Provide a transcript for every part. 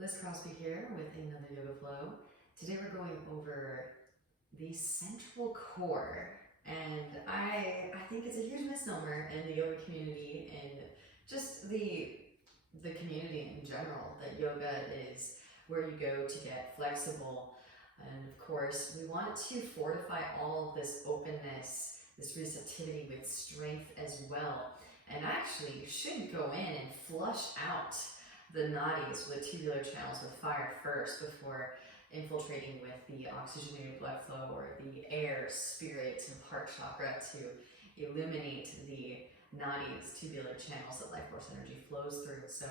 Liz Crosby here with another yoga flow. Today we're going over the central core, and I think it's a huge misnomer in the yoga community and just the community in general that yoga is where you go to get flexible. And of course, we want to fortify all of this openness, this receptivity with strength as well. And actually, you should go in and flush out the nadis, the tubular channels, with fire first before infiltrating with the oxygenated blood flow or the air, spirit, and heart chakra to illuminate the nadis, tubular channels that life force energy flows through. So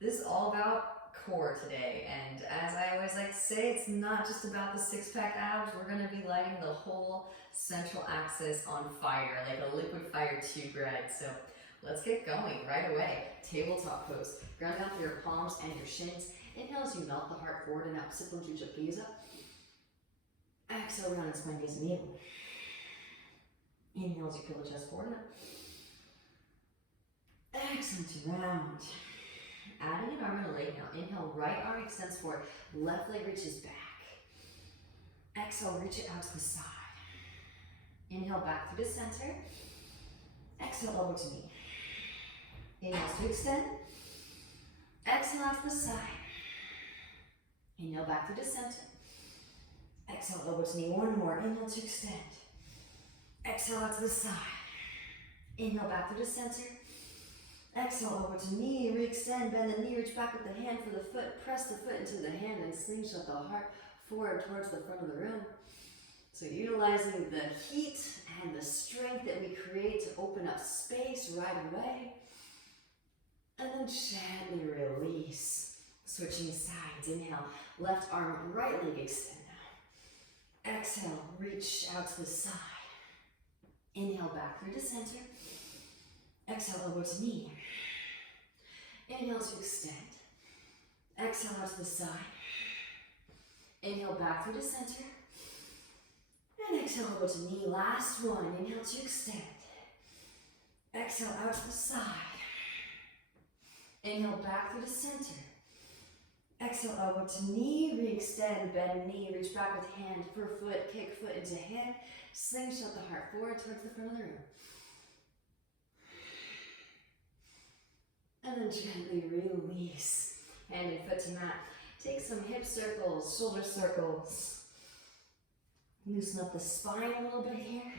this is all about core today, and as I always like to say, it's not just about the six-pack abs. We're going to be lighting the whole central axis on fire, like a liquid fire tube ride. So let's get going right away. Tabletop pose. Ground down through your palms and your shins. Inhale as you melt the heart forward and out. Sit bones, reach up, gaze up. Exhale, round and spine, gaze and knee. Inhale as you peel the chest forward and up. Excellent, round. Adding an arm and a leg now. Inhale, right arm extends forward. Left leg reaches back. Exhale, reach it out to the side. Inhale, back through the center. Exhale, elbow to knee. Inhale to extend. Exhale out to the side. Inhale back through the center. Exhale, elbow to knee. One more. Inhale to extend. Exhale out to the side. Inhale back through the center. Exhale, elbow to knee. Re-extend. Bend the knee. Reach back with the hand for the foot. Press the foot into the hand and slingshot the heart forward towards the front of the room. So utilizing the heat and the strength that we create to open up space right away. And then gently release. Switching sides. Inhale, left arm, right leg extend now. Exhale, reach out to the side. Inhale, back through the center. Exhale, elbow to knee. Inhale to extend. Exhale out to the side. Inhale, back through the center. And exhale, elbow to knee. Last one. Inhale to extend. Exhale out to the side. Inhale back through the center. Exhale, elbow to knee. Re-extend, bend knee. Reach back with hand for foot. Kick foot into hand. Slingshot the heart forward towards the front of the room. And then gently release. Hand and foot to mat. Take some hip circles, shoulder circles. Loosen up the spine a little bit here.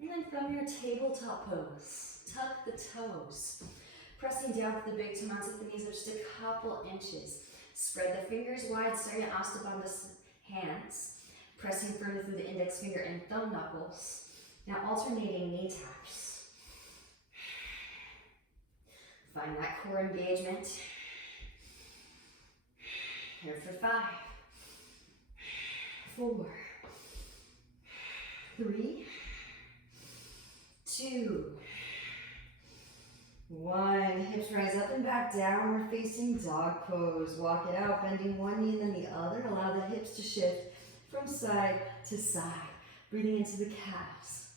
And then from your tabletop pose, tuck the toes. Pressing down with the big toe mounts at the knees of just a couple inches. Spread the fingers wide, Surya Astabandha hands. Pressing further through the index finger and thumb knuckles. Now alternating knee taps. Find that core engagement. Here for 5, 4, 3, 2, 1. Hips rise up and back, downward facing dog pose. Walk it out, bending one knee and then the other. Allow the hips to shift from side to side. Breathing into the calves,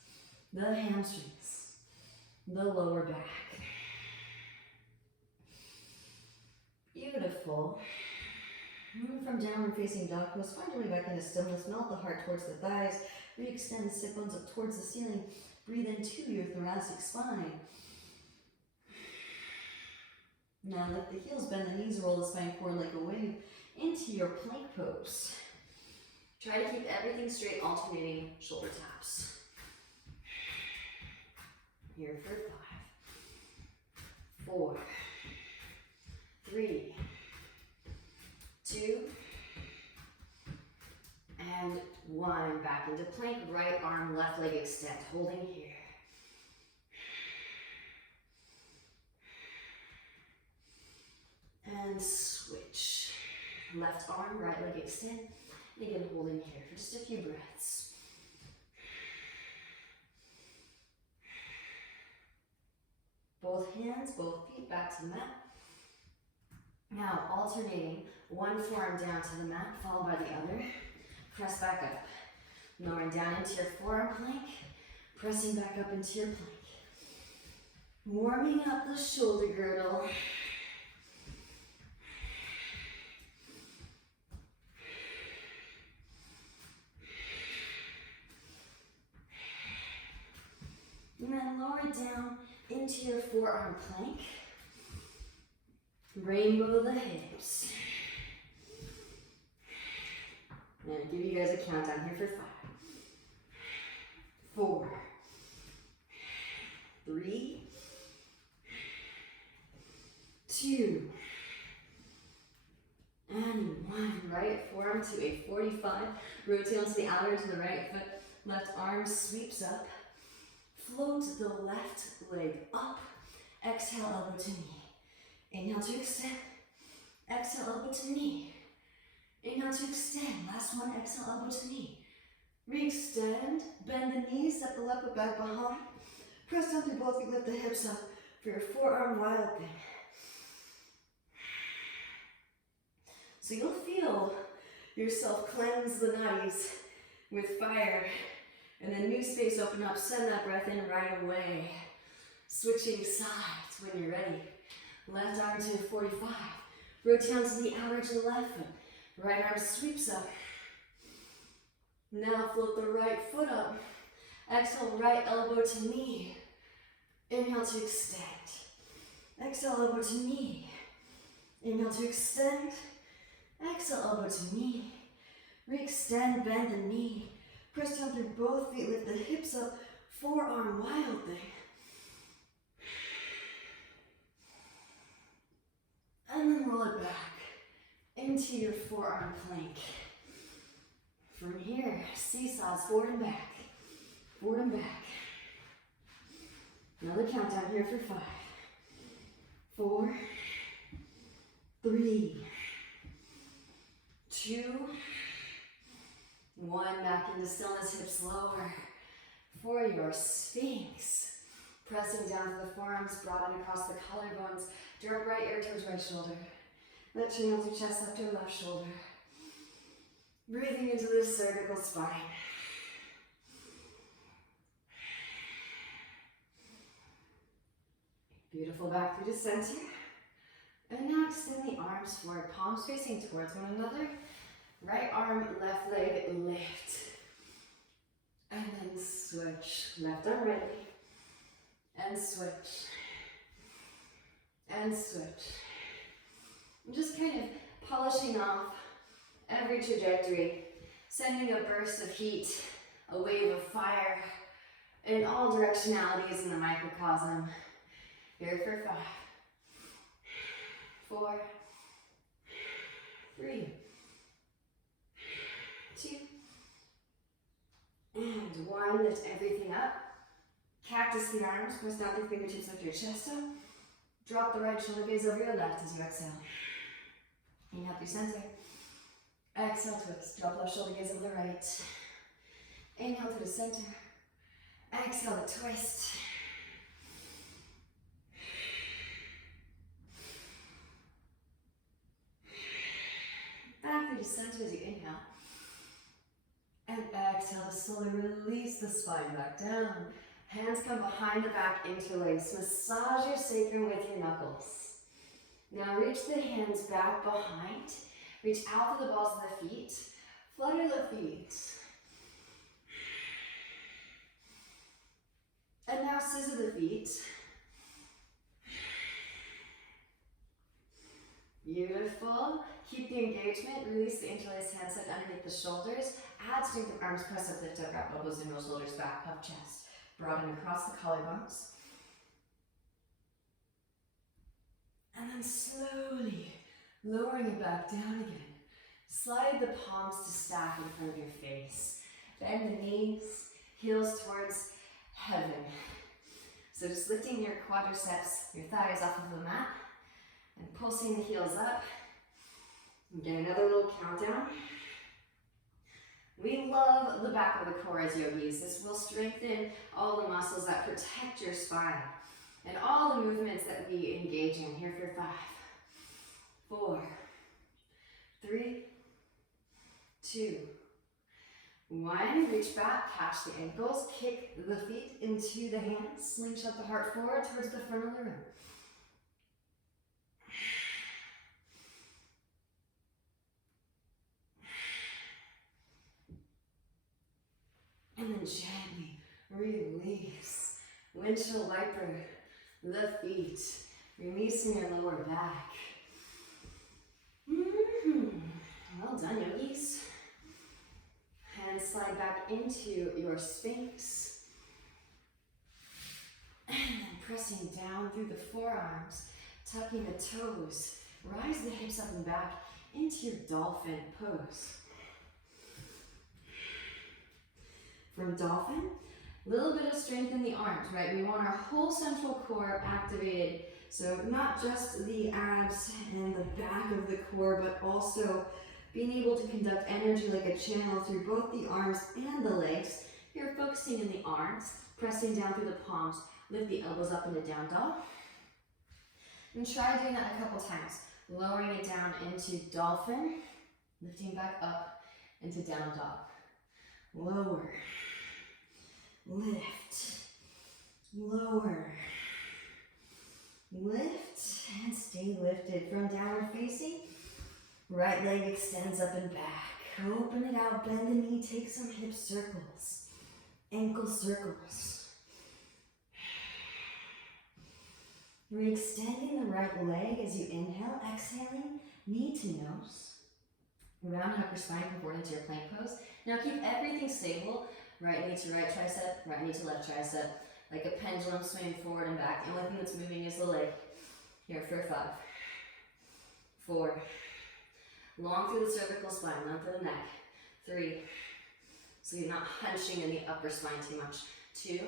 the hamstrings, the lower back. Beautiful. Move from downward facing dog pose. Find your way back into stillness. Melt the heart towards the thighs. Re-extend the sit bones up towards the ceiling. Breathe into your thoracic spine. Now lift the heels, bend the knees, roll the spine forward like a wave into your plank pose. Try to keep everything straight, alternating shoulder taps. Here for 5, 4, 3, 2, and 1. Back into plank, right arm, left leg extend, holding here. And switch. Left arm, right leg extend. And again, holding here for just a few breaths. Both hands, both feet back to the mat. Now alternating one forearm down to the mat, followed by the other. Press back up. Lowering down into your forearm plank. Pressing back up into your plank. Warming up the shoulder girdle. And then lower it down into your forearm plank. Rainbow the hips. And I'll give you guys a countdown here for 5, 4, 3, 2, and 1. Right forearm to a 45. Rotate onto the outer edge of the right foot. Left arm sweeps up. Float the left leg up. Exhale, elbow to knee. Inhale to extend. Exhale, elbow to knee. Inhale to extend. Last one, exhale, elbow to knee. Re-extend. Bend the knees, step the left foot back behind. Press down through both feet, lift the hips up for your forearm wide open. So you'll feel yourself cleanse the nadis with fire, and then new space open up. Send that breath in right away. Switching sides when you're ready. Left arm to 45. Rotate onto the outer edge of the left foot. Right arm sweeps up. Now float the right foot up. Exhale, right elbow to knee. Inhale to extend. Exhale, elbow to knee. Inhale to extend. Exhale, elbow to knee. Re-extend, bend the knee. Press down through both feet, lift the hips up. Forearm wide open. And then roll it back into your forearm plank. From here, seesaws forward and back. Forward and back. Another countdown here for 5, 4, 3, 2, 1. Back into stillness, hips lower. For your Sphinx. Pressing down to the forearms, broaden across the collarbones. Drop right ear towards right shoulder. Let your hands your chest up to your left shoulder. Breathing into the cervical spine. Beautiful, back through to center. And now extend the arms forward, palms facing towards one another. Right arm, left leg, lift. And then switch. Left arm ready. And switch. And switch. I'm just kind of polishing off every trajectory, sending a burst of heat, a wave of fire, in all directionalities in the microcosm. Here for 5, 4, 3, 2, and 1. Lift everything up. Cactus the arms, press down through fingertips, lift your chest up. Drop the right shoulder gaze over your left as you exhale. Inhale through center. Exhale, twist. Drop left shoulder gaze over the right. Inhale to the center. Exhale to twist. Back through the center as you inhale. And exhale to slowly release the spine back down. Hands come behind the back, interlace. Massage your sacrum with your knuckles. Now reach the hands back behind. Reach out to the balls of the feet. Flutter the feet. And now scissor the feet. Beautiful. Keep the engagement. Release the interlaced hands set underneath the shoulders. Add strength of arms, press up, lift up, wrap elbows and roll shoulders back, puff chest. Broaden across the collarbones. And then slowly lowering it back down again. Slide the palms to stack in front of your face. Bend the knees, heels towards heaven. So just lifting your quadriceps, your thighs off of the mat, and pulsing the heels up. And get another little countdown. We love the back of the core as yogis. This will strengthen all the muscles that protect your spine and all the movements that we engage in. Here for 5, 4, 3, 2, One, reach back, catch the ankles, kick the feet into the hands, slingshot the heart forward towards the front of the room. And then gently release. Windshield wiper the feet, releasing your lower back. Well done, yogis. Hands slide back into your Sphinx. And then pressing down through the forearms, tucking the toes, rise the hips up and back into your dolphin pose. From dolphin, a little bit of strength in the arms, right? We want our whole central core activated. So not just the abs and the back of the core, but also being able to conduct energy like a channel through both the arms and the legs. You're focusing in the arms, pressing down through the palms, lift the elbows up into down dog. And try doing that a couple times. Lowering it down into dolphin, lifting back up into down dog. Lower, lift, lower, lift, and stay lifted. From downward facing, right leg extends up and back. Open it out, bend the knee, take some hip circles, ankle circles. Re-extending the right leg as you inhale, exhaling, knee to nose. Round upper spine, come forward into your plank pose. Now keep everything stable. Right knee to right tricep, right knee to left tricep. Like a pendulum swinging forward and back. The only thing that's moving is the leg. Here for 5, 4. Long through the cervical spine, length of the neck. 3. So you're not hunching in the upper spine too much. 2.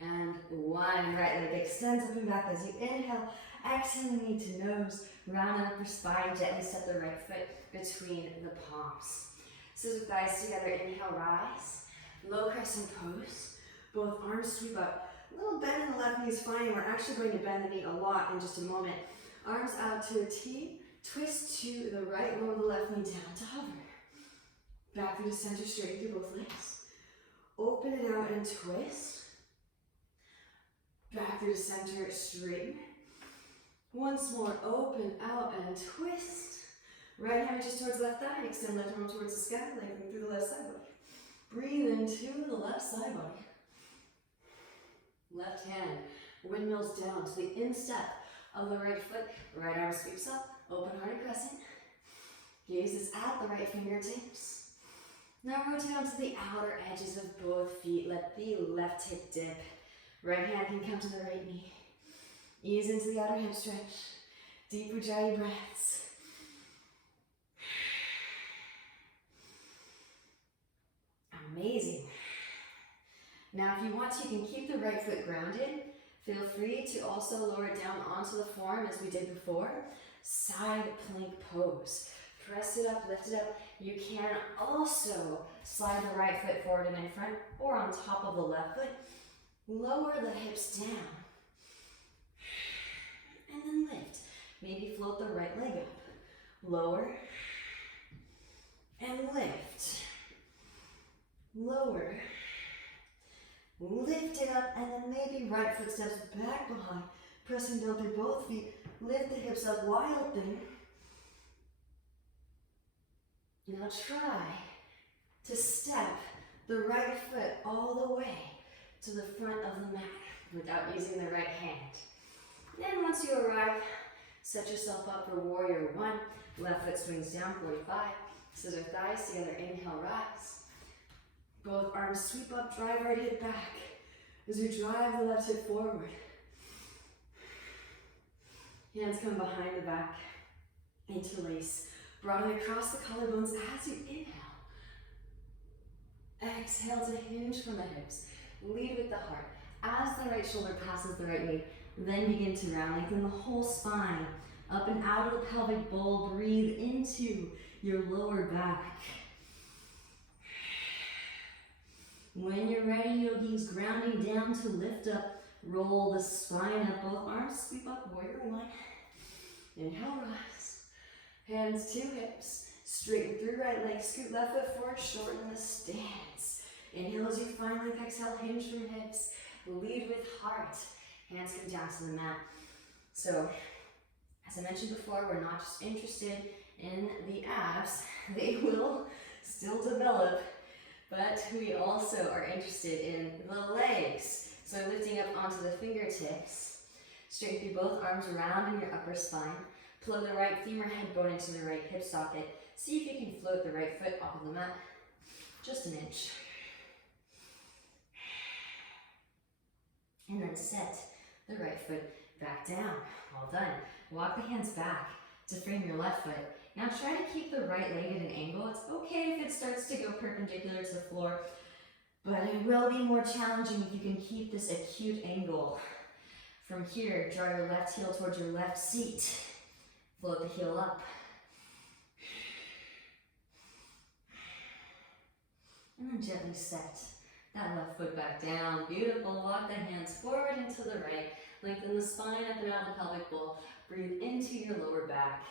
And 1. Right leg extends up and back as you inhale. Exhale, knee to nose. Round and upper spine. Gently step the right foot between the palms. Scissor thighs together. Inhale, rise. Low crescent pose. Both arms sweep up. A little bend in the left knee is fine. We're actually going to bend the knee a lot in just a moment. Arms out to a T. Twist to the right. Lower the left knee down to hover. Back through the center, straight through both legs. Open it out and twist. Back through the center, straighten. Once more, open out and twist. Right hand reaches towards left thigh, extend left arm towards the sky, lengthening through the left side body. Breathe into the left side body. Left hand windmills down to the instep of the right foot. Right arm sweeps up, open hearted crescent. Gaze is at the right fingertips. Now rotate onto the outer edges of both feet. Let the left hip dip. Right hand can come to the right knee. Ease into the outer hip stretch. Deep ujjayi breaths. Amazing. Now if you want to, you can keep the right foot grounded. Feel free to also lower it down onto the forearm as we did before. Side plank pose. Press it up, lift it up. You can also slide the right foot forward and in front or on top of the left foot. Lower the hips down. And then lift. Maybe float the right leg up. Lower. And lift. Lower. Lift it up and then maybe right foot steps back behind. Pressing down through both feet. Lift the hips up, wild thing. Now try to step the right foot all the way to the front of the mat without using the right hand. Then once you arrive, set yourself up for warrior 1. Left foot swings down, 45. Scissor thighs together, inhale, rise. Both arms sweep up, drive right hip back as you drive the left hip forward. Hands come behind the back, interlace. Broaden across the collarbones as you inhale. Exhale to hinge from the hips. Lead with the heart. As the right shoulder passes the right knee, then begin to round. Lengthen the whole spine. Up and out of the pelvic bowl. Breathe into your lower back. When you're ready, yogis, grounding down to lift up. Roll the spine up. Both arms sweep up. Warrior 1. Inhale, rise. Hands to hips. Straighten through right leg, scoot left foot forward, shorten the stance. Inhale as you find length, exhale, hinge from hips. Lead with heart. Hands come down to the mat. So, as I mentioned before, we're not just interested in the abs. They will still develop, but we also are interested in the legs. So lifting up onto the fingertips. Straighten through both arms around in your upper spine. Plug the right femur head bone into the right hip socket. See if you can float the right foot off of the mat. Just an inch. And then set the right foot back down. Well done. Walk the hands back to frame your left foot. Now try to keep the right leg at an angle. It's okay if it starts to go perpendicular to the floor, but it will be more challenging if you can keep this acute angle. From here, draw your left heel towards your left seat. Float the heel up. And then gently set that left foot back down. Beautiful. Walk the hands forward and to the right. Lengthen the spine up and out of the pelvic bowl. Breathe into your lower back.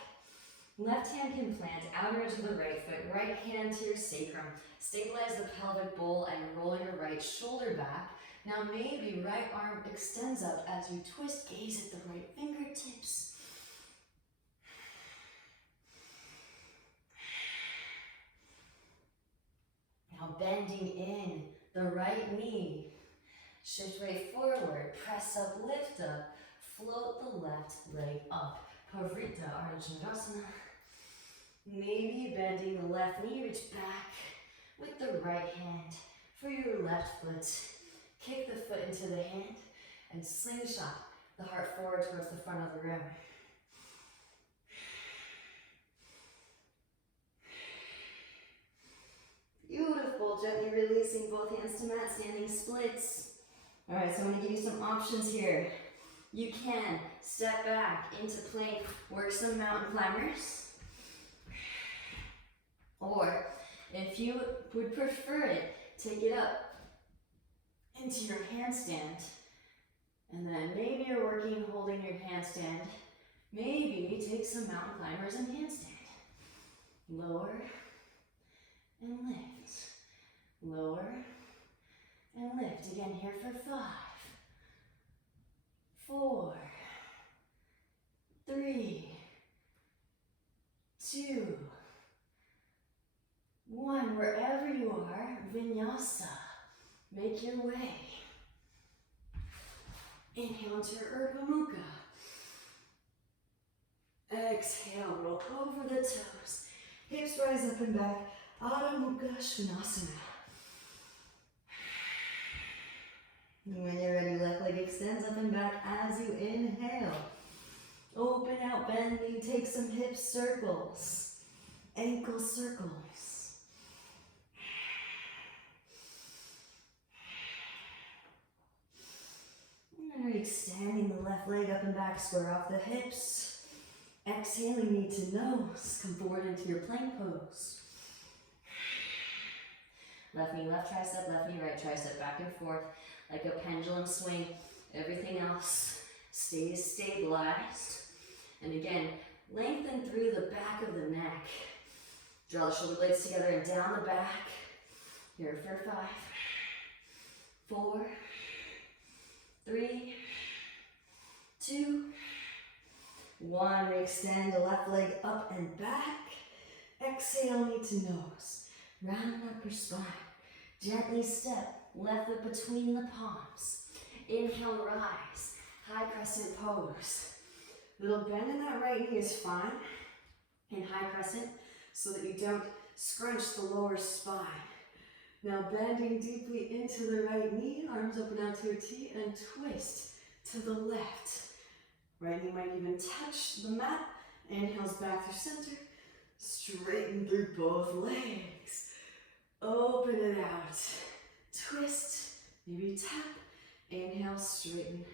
Left hand can plant outer edge of the right foot. Right hand to your sacrum. Stabilize the pelvic bowl and roll your right shoulder back. Now maybe right arm extends up as you twist, gaze at the right fingertips. Now bending in the right knee. Shift right forward, press up, lift up, float the left leg up. Pavrita Arjunasana. Maybe bending the left knee, reach back with the right hand for your left foot. Kick the foot into the hand and slingshot the heart forward towards the front of the room. Beautiful, gently releasing both hands to mat, standing splits. All right, so I'm gonna give you some options here. You can step back into plank, work some mountain climbers. Or if you would prefer it, take it up into your handstand. And then maybe you're working, holding your handstand. Maybe take some mountain climbers and handstand. Lower and lift. Lower and lift. Again, here for 5, 4, 3, 2, 1. Wherever you are, vinyasa. Make your way. Inhale into your Urdhva Mukha. Exhale, roll over the toes. Hips rise up and back. Adho Mukha Svanasana. And when you're ready, left leg extends up and back as you inhale. Open out, bend knee, take some hip circles. Ankle circles. And extending the left leg up and back, square off the hips. Exhaling knee to nose. Come forward into your plank pose. Left knee, left tricep, left knee, right tricep, back and forth like a pendulum swing. Everything else stays stabilized. And again, lengthen through the back of the neck. Draw the shoulder blades together and down the back. Here for 5, 4, 3, 2, 1. Extend the left leg up and back. Exhale, knee to nose. Round upper spine. Gently step left foot between the palms. Inhale, rise. High crescent pose. Little bend in that right knee is fine. In high crescent so that you don't scrunch the lower spine. Now bending deeply into the right knee, arms open out to a T and twist to the left. Right knee might even touch the mat. Inhales back through center. Straighten through both legs. Open it out. Twist, maybe tap. Inhale, straighten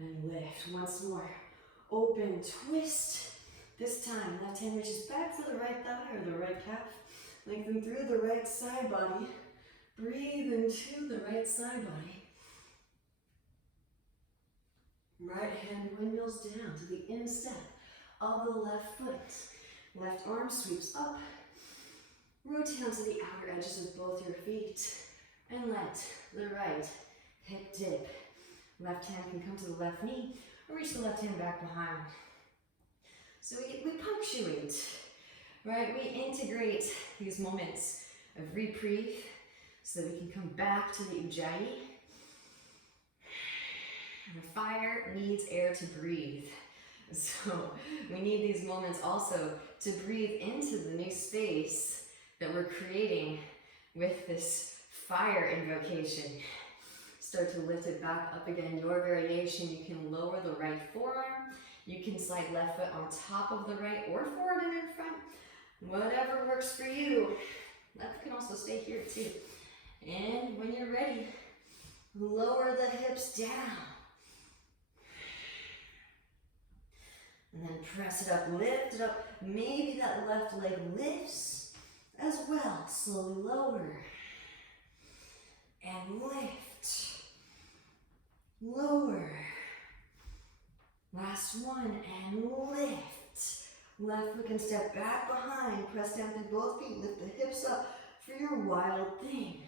and lift. Once more. Open, twist. This time, left hand reaches back for the right thigh or the right calf. Lengthen through the right side body. Breathe into the right side body. Right hand windmills down to the instep of the left foot. Left arm sweeps up Rotate onto the outer edges with both your feet and let the right hip dip. Left hand can come to the left knee or reach the left hand back behind. So we punctuate, right? We integrate these moments of reprieve so that we can come back to the ujjayi. The fire needs air to breathe. So we need these moments also to breathe into the new space that we're creating with this fire invocation. Start to lift it back up again. Your variation, you can lower the right forearm. You can slide left foot on top of the right or forward and in front. Whatever works for you. Left can also stay here too. And when you're ready, lower the hips down. And then press it up, lift it up. Maybe that left leg lifts as well. Slowly lower. And lift. Lower. Last one, and lift. Left foot can step back behind. Press down through both feet. Lift the hips up for your wild thing.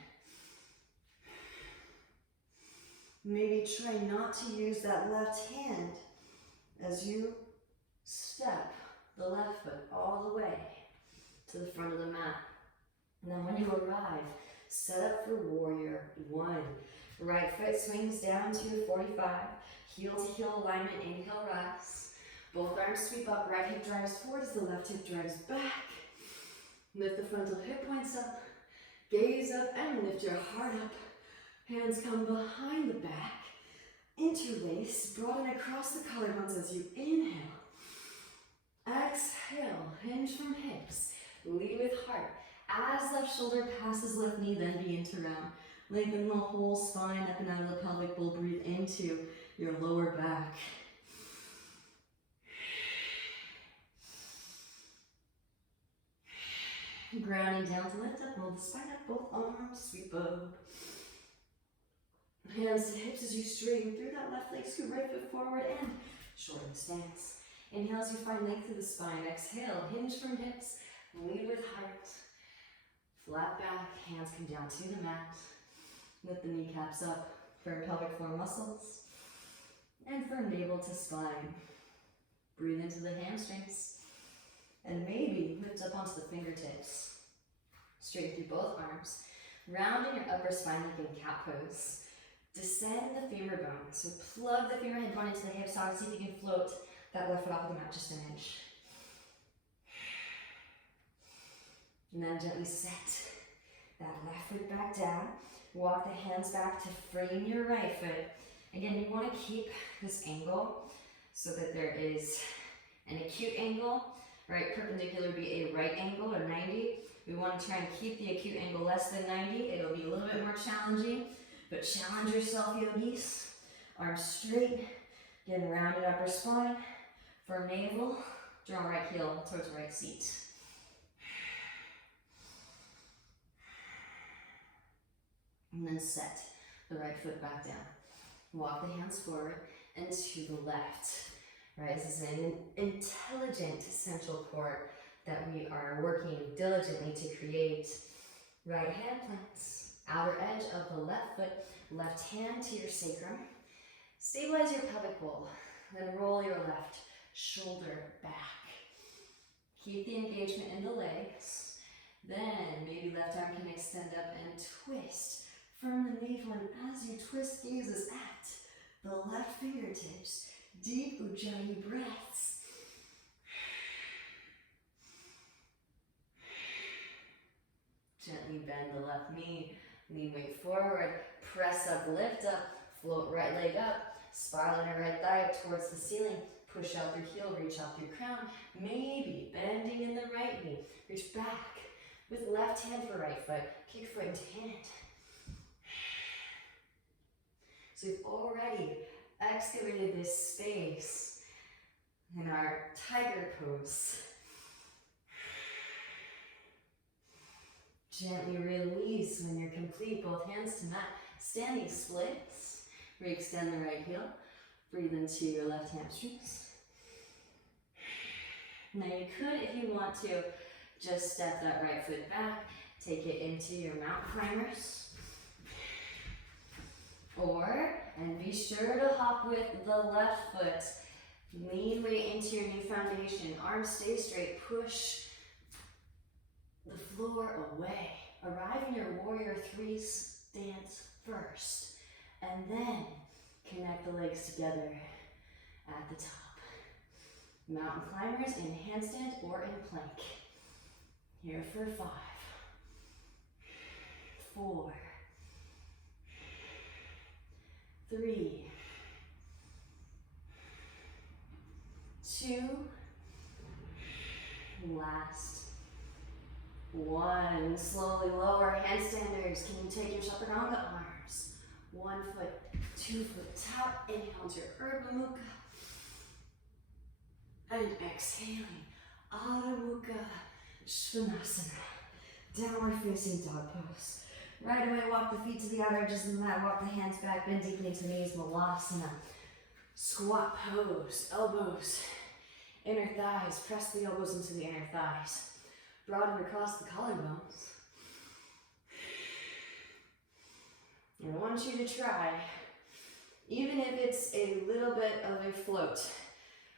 Maybe try not to use that left hand as you step the left foot all the way to the front of the mat. And then when you arrive, set up for warrior one. Right foot swings down to 45. Heel to heel alignment, inhale, rise. Both arms sweep up, right hip drives forward as the left hip drives back. Lift the frontal hip points up, gaze up and lift your heart up. Hands come behind the back, interlace, broaden across the collarbones as you inhale. Exhale, hinge from hips, lead with heart. As left shoulder passes left knee, then begin to round. Lengthen the whole spine up and out of the pelvic bowl. Breathe into your lower back. Grounding down to lift up, roll the spine up, both arms, sweep up. Hands to hips as you straighten through that left leg, scoot right foot forward and shorten the stance. Inhale as you find length through the spine. Exhale, hinge from hips, lead with heart. Flat back, hands come down to the mat. Lift the kneecaps up, firm pelvic floor muscles, and firm navel to spine. Breathe into the hamstrings, and maybe lift up onto the fingertips. Straighten through both arms, rounding your upper spine like in cat pose. Descend the femur bone, so plug the femur head bone into the hip socket. See if you can float that left foot off the mat just an inch. And then gently set that left foot back down. Walk the hands back to frame your right foot. Again, you want to keep this angle so that there is an acute angle, right? Perpendicular would be a right angle or 90. We want to try and keep the acute angle less than 90. It'll be a little bit more challenging, but challenge yourself, yogis. Arms straight, again, rounded upper spine, firm navel, draw right heel towards right seat. And then set the right foot back down. Walk the hands forward and to the left. Right, this is an intelligent central core that we are working diligently to create. Right hand plants, outer edge of the left foot, left hand to your sacrum. Stabilize your pelvic bowl, then roll your left shoulder back. Keep the engagement in the legs. Then maybe left arm can extend up and twist. Firm the navel, and as you twist, gazes at the left fingertips. Deep ujjayi breaths. Gently bend the left knee, lean weight forward, press up, lift up, float right leg up, spiral your right thigh towards the ceiling, push out your heel, reach out your crown, maybe bending in the right knee, reach back with left hand for right foot, kick foot into hand. So we've already excavated this space in our tiger pose. Gently release when you're complete, both hands to mat. Standing splits. Re-extend the right heel. Breathe into your left hamstrings. Now you could, if you want to, Just step that right foot back, take it into your mountain climbers. Or, and be sure to hop with the left foot. Lean weight into your new foundation. Arms stay straight. Push the floor away. Arrive in your warrior three stance first. And then connect the legs together at the top. Mountain climbers in handstand or in plank. Here for 5, 4, 3, 2, last 1. Slowly lower, handstanders. Can you take your chaturanga arms? 1 foot, 2 foot tap. Inhale to your Urdhva Mukha. And exhaling, Adho Mukha Svanasana. Downward facing dog pose. Right away, walk the feet to the outer edges of the mat. Walk the hands back, bend deeply into the knees, Malasana. Squat pose, elbows, inner thighs. Press the elbows into the inner thighs. Broaden across the collarbones. I want you to try, even if it's a little bit of a float,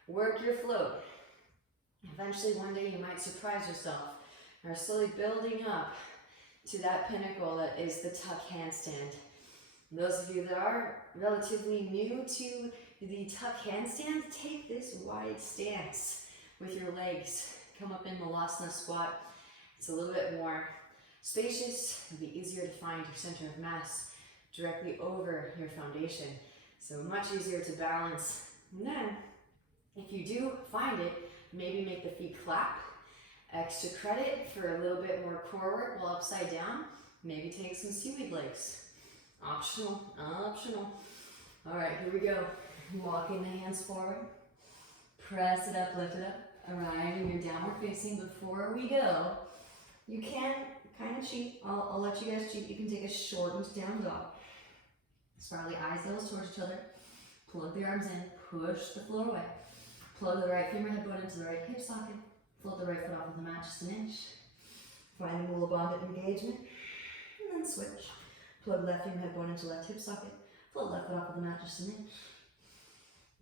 work your float. Eventually one day you might surprise yourself. Are slowly building up to that pinnacle that is the tuck handstand. Those of you that are relatively new to the tuck handstand, take this wide stance with your legs. Come up in Malasana squat. It's a little bit more spacious. It'll be easier to find your center of mass directly over your foundation. So much easier to balance. And then, if you do find it, maybe make the feet clap. Extra credit for a little bit more core work while upside down. Maybe take some seaweed legs. Optional, optional. All right, here we go. Walking the hands forward. Press it up, lift it up. Arrive in your downward facing. Before we go, you can kind of cheat. I'll let you guys cheat. You can take a shortened down dog. Spiral the eyes, nose towards each other. Plug the arms in. Push the floor away. Plug the right femur head bone into the right hip socket. Float the right foot off of the mat just an inch. Find a little bonded engagement. And then switch. Plug left femur head bone into left hip socket. Float left foot off of the mat just an inch.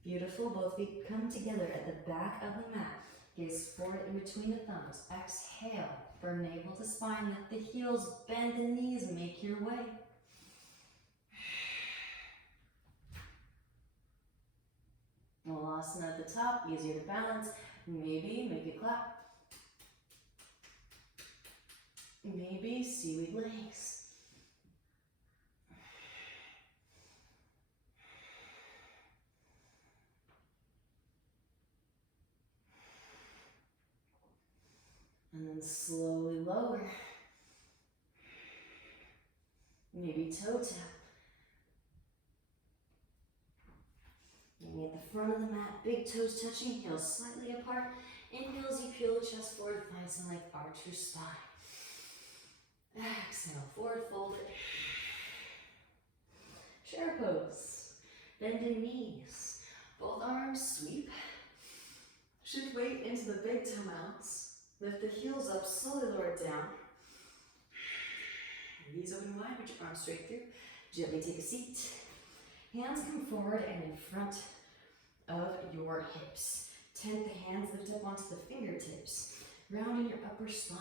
Beautiful. Both feet come together at the back of the mat. Gaze forward in between the thumbs. Exhale. Firm navel to spine. Lift the heels. Bend the knees. Make your way. Malasana at the top. Easier to balance. Maybe make it clap. Maybe seaweed legs. And then slowly lower. Maybe toe tap. Maybe at the front of the mat, big toes touching, heels slightly apart. Inhale as you peel the chest forward, find some like arch your spine. Exhale, forward fold it. Chair pose. Bend in knees. Both arms sweep. Shift weight into the big toe mounts. Lift the heels up, slowly lower it down. Knees open wide, reach your arms straight through. Gently take a seat. Hands come forward and in front of your hips. Tent the hands, lift up onto the fingertips. Round in your upper spine.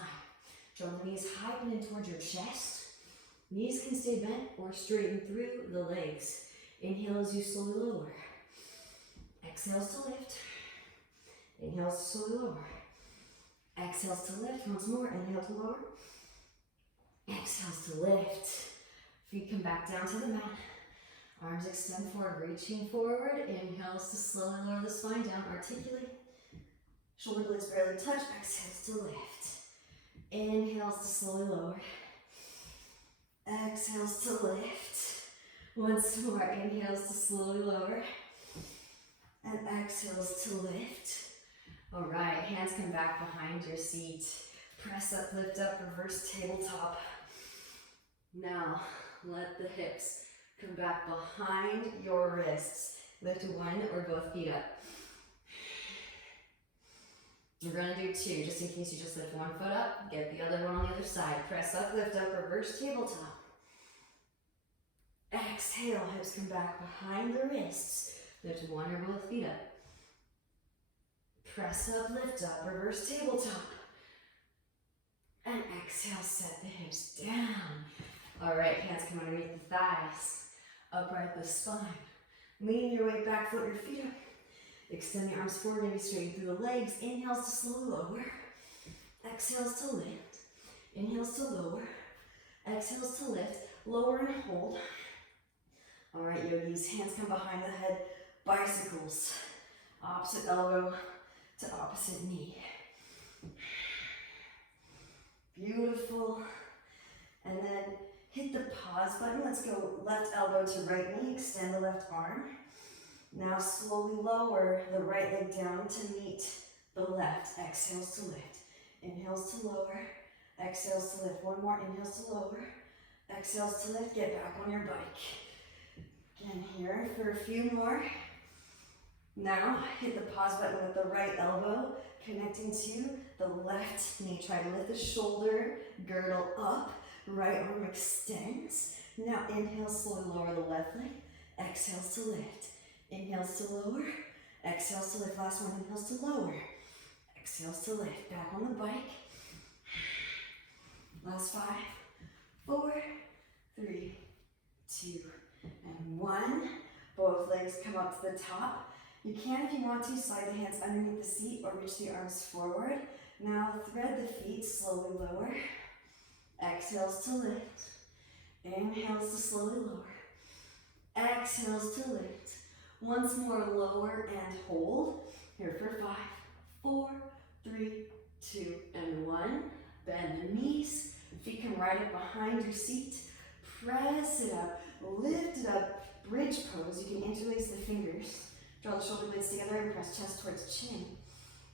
Draw the knees high and in towards your chest. Knees can stay bent or straighten through the legs. Inhale as you slowly lower. Exhales to lift. Inhales to slowly lower. Exhales to lift. Once more. Inhale to lower. Exhales to lift. Feet come back down to the mat. Arms extend forward, reaching forward. Inhales to slowly lower the spine down. Articulate. Shoulder blades barely touch. Exhales to lift. Inhales to slowly lower. Exhales to lift. Once more. Inhales to slowly lower. And exhales to lift. All right, hands come back behind your seat. Press up, lift up, reverse tabletop. Now, let the hips come back behind your wrists. Lift one or both feet up. We're gonna do two, just in case you just lift one foot up, get the other one on the other side. Press up, lift up, reverse tabletop. Exhale, hips come back behind the wrists. Lift one or both feet up. Press up, lift up, reverse tabletop. And exhale, set the hips down. All right, hands come underneath the thighs. Upright the spine. Lean your weight back, float your feet up. Extend the arms forward, maybe straighten through the legs. Inhales to slowly lower. Exhales to lift. Inhales to lower. Exhales to lift. Lower and hold. All right, yogis, hands come behind the head. Bicycles. Opposite elbow to opposite knee. Beautiful. And then hit the pause button. Let's go left elbow to right knee. Extend the left arm. Now slowly lower the right leg down to meet the left. Exhales to lift. Inhales to lower. Exhales to lift. One more. Inhales to lower. Exhales to lift. Get back on your bike. Again here for a few more. Now hit the pause button with the right elbow connecting to the left knee. Try to lift the shoulder, girdle up. Right arm extends. Now inhale, slowly lower the left leg. Exhales to lift. Inhales to lower. Exhales to lift. Last one. Inhales to lower. Exhales to lift. Back on the bike. Last 5, 4, 3, 2, and 1. Both legs come up to the top. You can, if you want to, slide the hands underneath the seat or reach the arms forward. Now thread the feet, slowly lower. Exhales to lift. Inhales to slowly lower. Exhales to lift. Once more, lower and hold. Here for 5, 4, 3, 2, and 1. Bend the knees. Feet come right up behind your seat. Press it up. Lift it up. Bridge pose. You can interlace the fingers. Draw the shoulder blades together and press chest towards chin.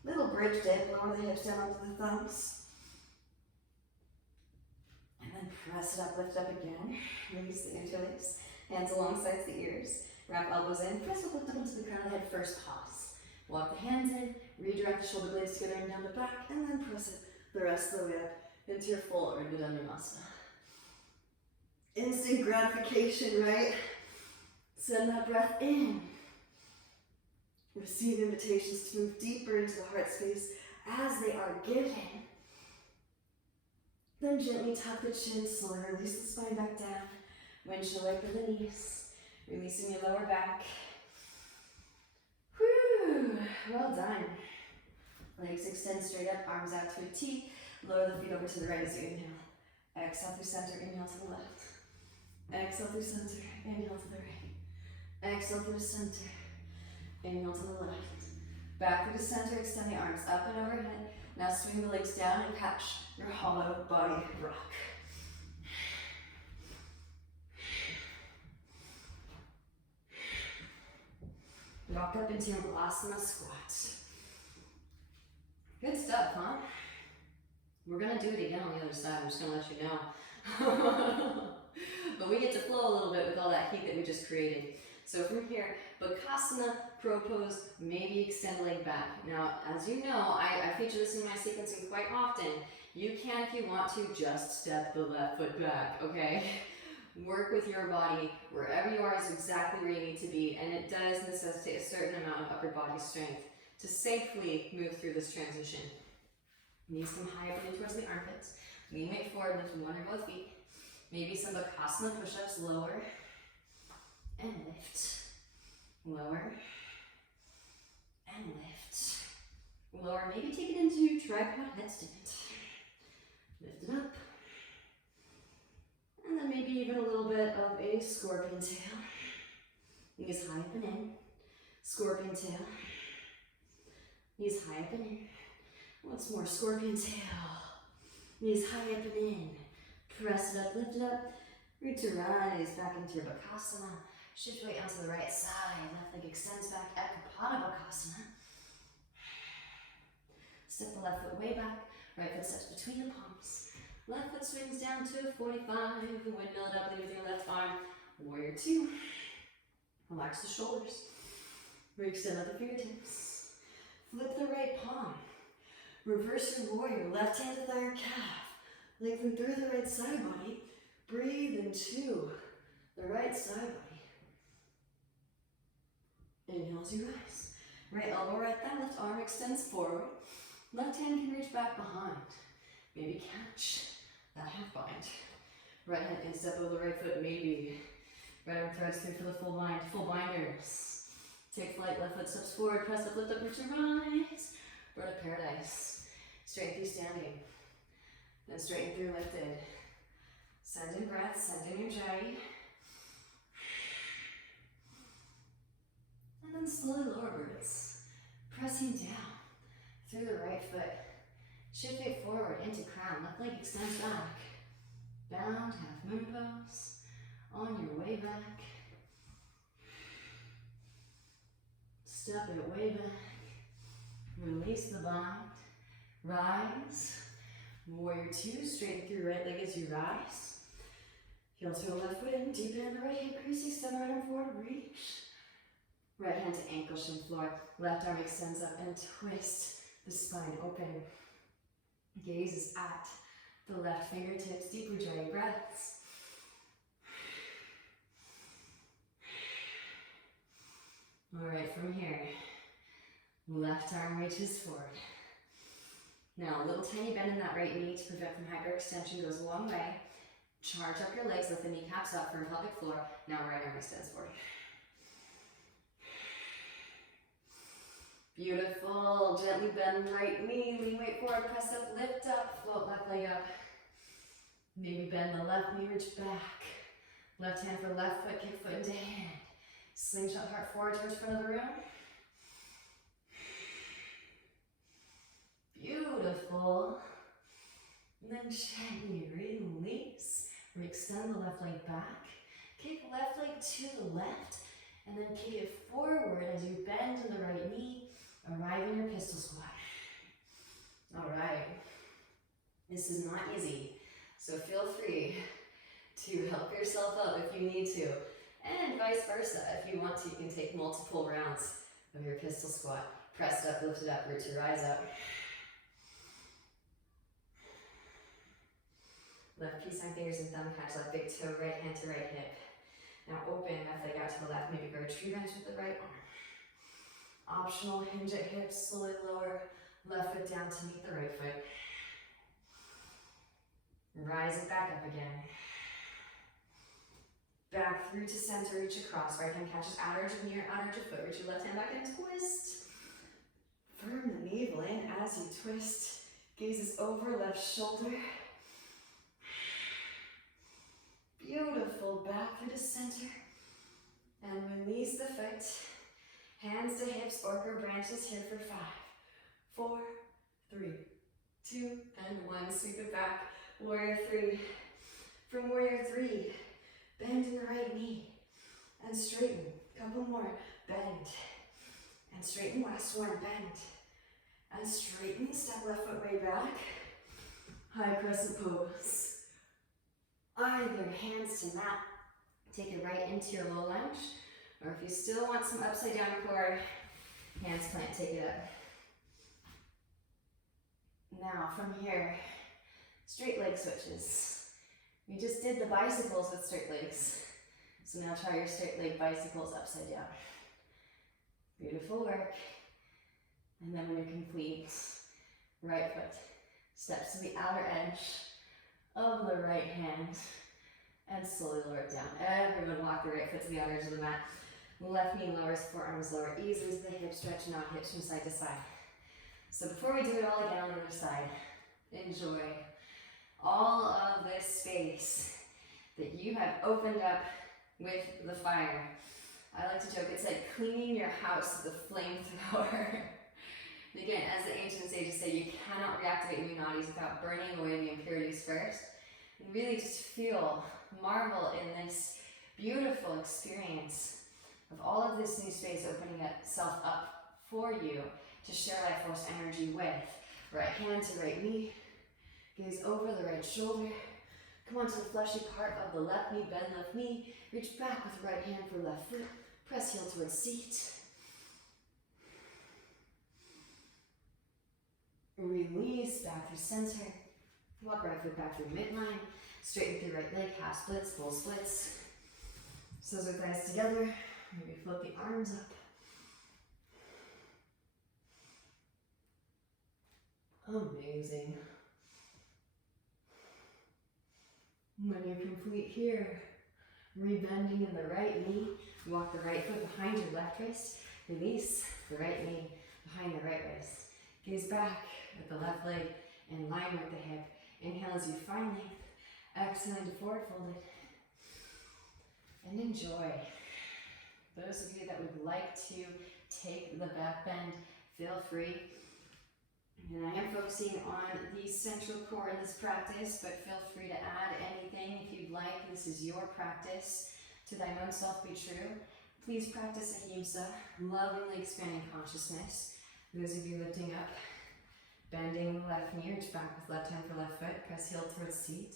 Little bridge dip. Lower the hips down onto the thumbs. And then press it up. Lift up again. Release the interlace. Hands alongside the ears. Wrap elbows in. Press up, lift up into the crown of the head. First pause. Walk the hands in. Redirect the shoulder blades together and down the back. And then press it the rest of the way up into your full Urdhva Dhanurasana. Instant gratification, right? Send that breath in. Receive invitations to move deeper into the heart space as they are given. Then gently tuck the chin, slowly release the spine back down. Windshield wiper the knees. Releasing your lower back. Whew, well done. Legs extend straight up, arms out to a T. Lower the feet over to the right as you inhale. Exhale through center, inhale to the left. Exhale through center, inhale to the right. Exhale through the center, inhale to the left. Back through the center, extend the arms up and overhead. Now swing the legs down and catch your hollow body rock. Rock up into your Balasana squat. Good stuff, huh? We're gonna do it again on the other side, I'm just gonna let you know. But we get to flow a little bit with all that heat that we just created. So from here, Bakasana, pro pose, maybe extend leg back. Now, as you know, I feature this in my sequencing quite often. You can, if you want to, just step the left foot back, okay? Work with your body. Wherever you are is exactly where you need to be, and it does necessitate a certain amount of upper body strength to safely move through this transition. Knees come high up and in towards the armpits. Lean weight forward, lift one or both feet. Maybe some Bakasana push-ups, lower and lift. Lower and lift. Lower, maybe take it into tripod headstand. Lift it up. And then maybe even a little bit of a scorpion tail. Knees high up and in. Scorpion tail. Knees high up and in. Once more, scorpion tail. Knees high up and in. Press it up, lift it up. Root to rise back into your Bakasana. Shift weight onto the right side. Left leg extends back. Ekapada Bakasana. Step the left foot way back. Right foot steps between the palms. Left foot swings down to a 45. Windmill it up, lead with your left arm. Warrior 2. Relax the shoulders. Re-extend out the fingertips. Flip the right palm. Reverse your warrior. Left hand to thigh or calf. Lengthen through the right side body. Breathe into the right side body. Inhale as you rise. Right elbow, right thigh, left arm extends forward. Left hand can reach back behind. Maybe catch that half bind. Right hand can step over the right foot, maybe. Right arm threads through for the full bind, full binders. Take flight, left foot steps forward, press up, lift up, reach your rise. Bird of paradise. Straighten through standing. Then straighten through lifted. Send in breath, send in your jai. And then slowly lower birds. Pressing down through the right foot. Shift it forward into crown. Left leg extends back. Bound, half moon pose. On your way back. Step it way back. Release the bind. Rise. Warrior two. Straighten through right leg as you rise. Heel to the left foot in. Deepen in the right hip crease. Extend right arm forward. Reach. Right hand to ankle, shin floor. Left arm extends up and twist the spine open. Gaze is at the left fingertips. Deep ujjayi breaths. All right, from here, left arm reaches forward. Now, a little tiny bend in that right knee to prevent from hyperextension goes a long way. Charge up your legs, lift the kneecaps up from pelvic floor. Now, right arm extends forward. Beautiful. Gently bend right knee, lean weight forward, press up, lift up, float left leg up. Maybe bend the left knee, reach back. Left hand for left foot, kick foot into hand. Slingshot heart forward towards front of the room. Beautiful. And then gently release. Extend the left leg back. Kick left leg to the left. And then kick it forward as you bend to the right knee. Arrive in your pistol squat. All right. This is not easy. So feel free to help yourself up if you need to. And vice versa. If you want to, you can take multiple rounds of your pistol squat. Pressed up, lifted up, root to rise up. Left peace sign fingers and thumb catch, left big toe, right hand to right hip. Now open left leg out to the left, maybe go tree bench with the right arm. Optional hinge at hips, slowly lower left foot down to meet the right foot. Rise it back up again. Back through to center, reach across. Right hand catches outer edge of knee or outer edge of foot. Reach your left hand back and twist. Firm the navel in as you twist. Gazes over left shoulder. Beautiful. Back through to center. And release the foot. Hands to hips, orca branches here for 5, 4, 3, 2, and 1. Sweep it back. Warrior 3. From warrior 3, bend in the right knee and straighten. Couple more. Bend and straighten. Last one. Bend and straighten. Step left foot way back. High crescent pose. Either hands to mat. Take it right into your low lunge. Or if you still want some upside down core, hands plant, take it up. Now from here, straight leg switches. We just did the bicycles with straight legs. So now try your straight leg bicycles upside down. Beautiful work. And then when you're complete, right foot steps to the outer edge of the right hand and slowly lower it down. Everyone walk the right foot to the outer edge of the mat. Left knee lowers, forearms lower, easily to the hip stretch, not hips from side to side. So before we do it all again on the other side, enjoy all of this space that you have opened up with the fire. I like to joke, it's like cleaning your house with a flamethrower. Again, as the ancient sages say, you cannot reactivate new nadis without burning away the impurities first. And really just feel, marvel in this beautiful experience of all of this new space opening itself up for you to share life force energy with. Right hand to right knee, gaze over the right shoulder, come onto the fleshy part of the left knee, bend left knee, reach back with right hand for left foot, press heel towards seat. Release, back through center. Walk right foot back through midline. Straighten through right leg, half splits, full splits. Scissor thighs together. Maybe float the arms up. Amazing. When you're complete here, rebending in the right knee, walk the right foot behind your left wrist, release the right knee behind the right wrist. Gaze back at the left leg in line with the hip. Inhale as you find length, exhale to forward fold it. And enjoy. Those of you that would like to take the back bend, feel free. And I am focusing on the central core in this practice, but feel free to add anything if you'd like. This is your practice. To thine own self be true. Please practice ahimsa, lovingly expanding consciousness. Those of you lifting up, bending the left knee, reach back with left hand for left foot, press heel towards seat.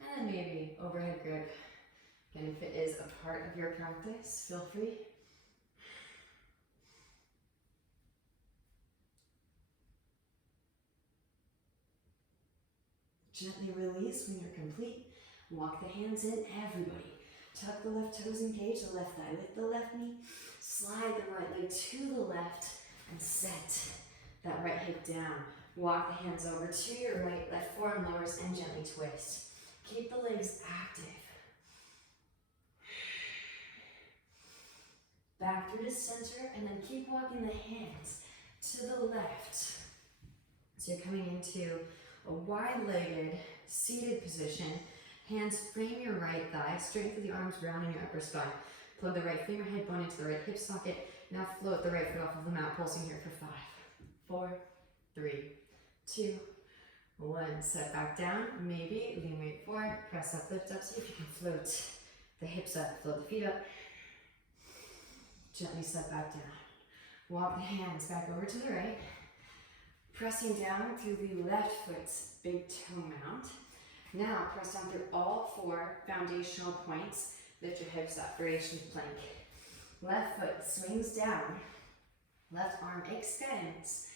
And then maybe overhead grip. Again, if it is a part of your practice, feel free. Gently release when you're complete. Walk the hands in, everybody. Tuck the left toes, engage the left thigh, lift the left knee, slide the right leg to the left, and set that right hip down. Walk the hands over to your right, left forearm lowers, and gently twist. Keep the legs active. Back through the center, and then keep walking the hands to the left. So you're coming into a wide-legged, seated position. Hands frame your right thigh, straighten through the arms, rounding your upper spine. Plug the right femur head bone into the right hip socket. Now float the right foot off of the mat, pulsing here for 5, 4, 3, 2, 1. Set back down, maybe lean weight forward, press up, lift up. See if you can float the hips up, float the feet up. Gently set back down. Walk the hands back over to the right. Pressing down through the left foot's big toe mount. Now press down through all 4 foundational points. Lift your hips up, variation plank. Left foot swings down. Left arm extends.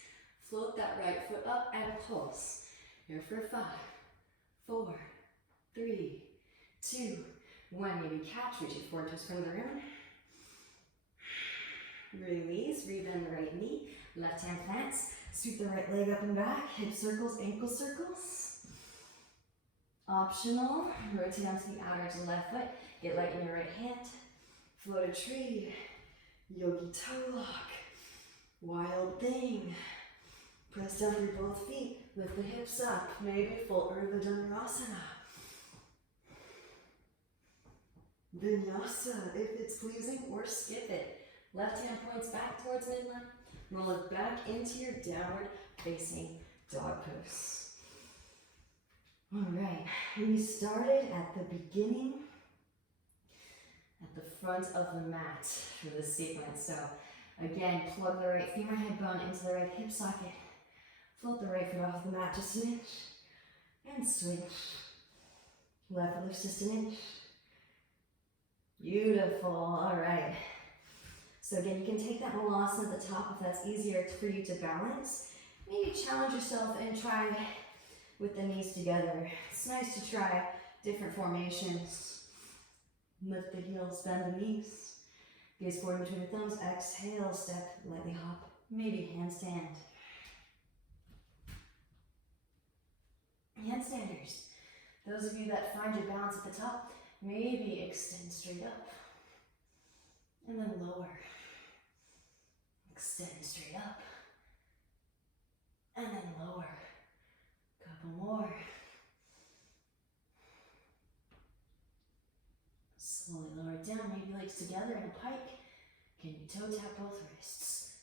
Float that right foot up and pulse. Here for 5, 4, 3, 2, 1. Maybe catch, reach it forward to front of the room. Release, rebend the right knee. Left hand plants. Sweep the right leg up and back. Hip circles, ankle circles. Optional, rotate onto the outer edge of the left foot. Get light in your right hand. Float a tree. Yogi toe lock. Wild thing. Press down through both feet. Lift the hips up. Maybe full Urdhva Dhanurasana. Vinyasa, if it's pleasing, or skip it. Left hand points back towards midline. Roll it back into your downward facing dog pose. All right, we started at the beginning, at the front of the mat for this sequence. So again, plug the right femur head bone into the right hip socket. Float the right foot off the mat just an inch. And switch. Left foot lifts just an inch. Beautiful, all right. So again, you can take that malasana at the top if that's easier for you to balance. Maybe challenge yourself and try with the knees together. It's nice to try different formations. Lift the heels, bend the knees. Gaze forward between the thumbs. Exhale, step, lightly hop. Maybe handstand. Handstanders. Those of you that find your balance at the top, maybe extend straight up. And then lower. Extend straight up. And then lower. Couple more. Slowly lower it down, maybe legs together in a pike. Can you toe tap both wrists?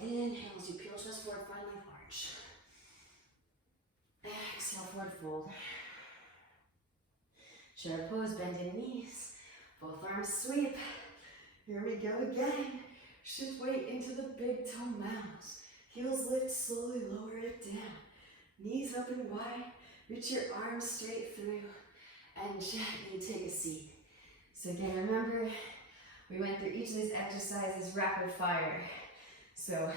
Inhale as you peel chest forward, finally arch. Exhale, forward fold. Chair pose, bend in knees. Both arms sweep. Here we go again. Shift weight into the big toe mounds. Heels lift, slowly lower it down. Knees up and wide. Reach your arms straight through and gently take a seat. So again, remember, We went through each of these exercises rapid fire. So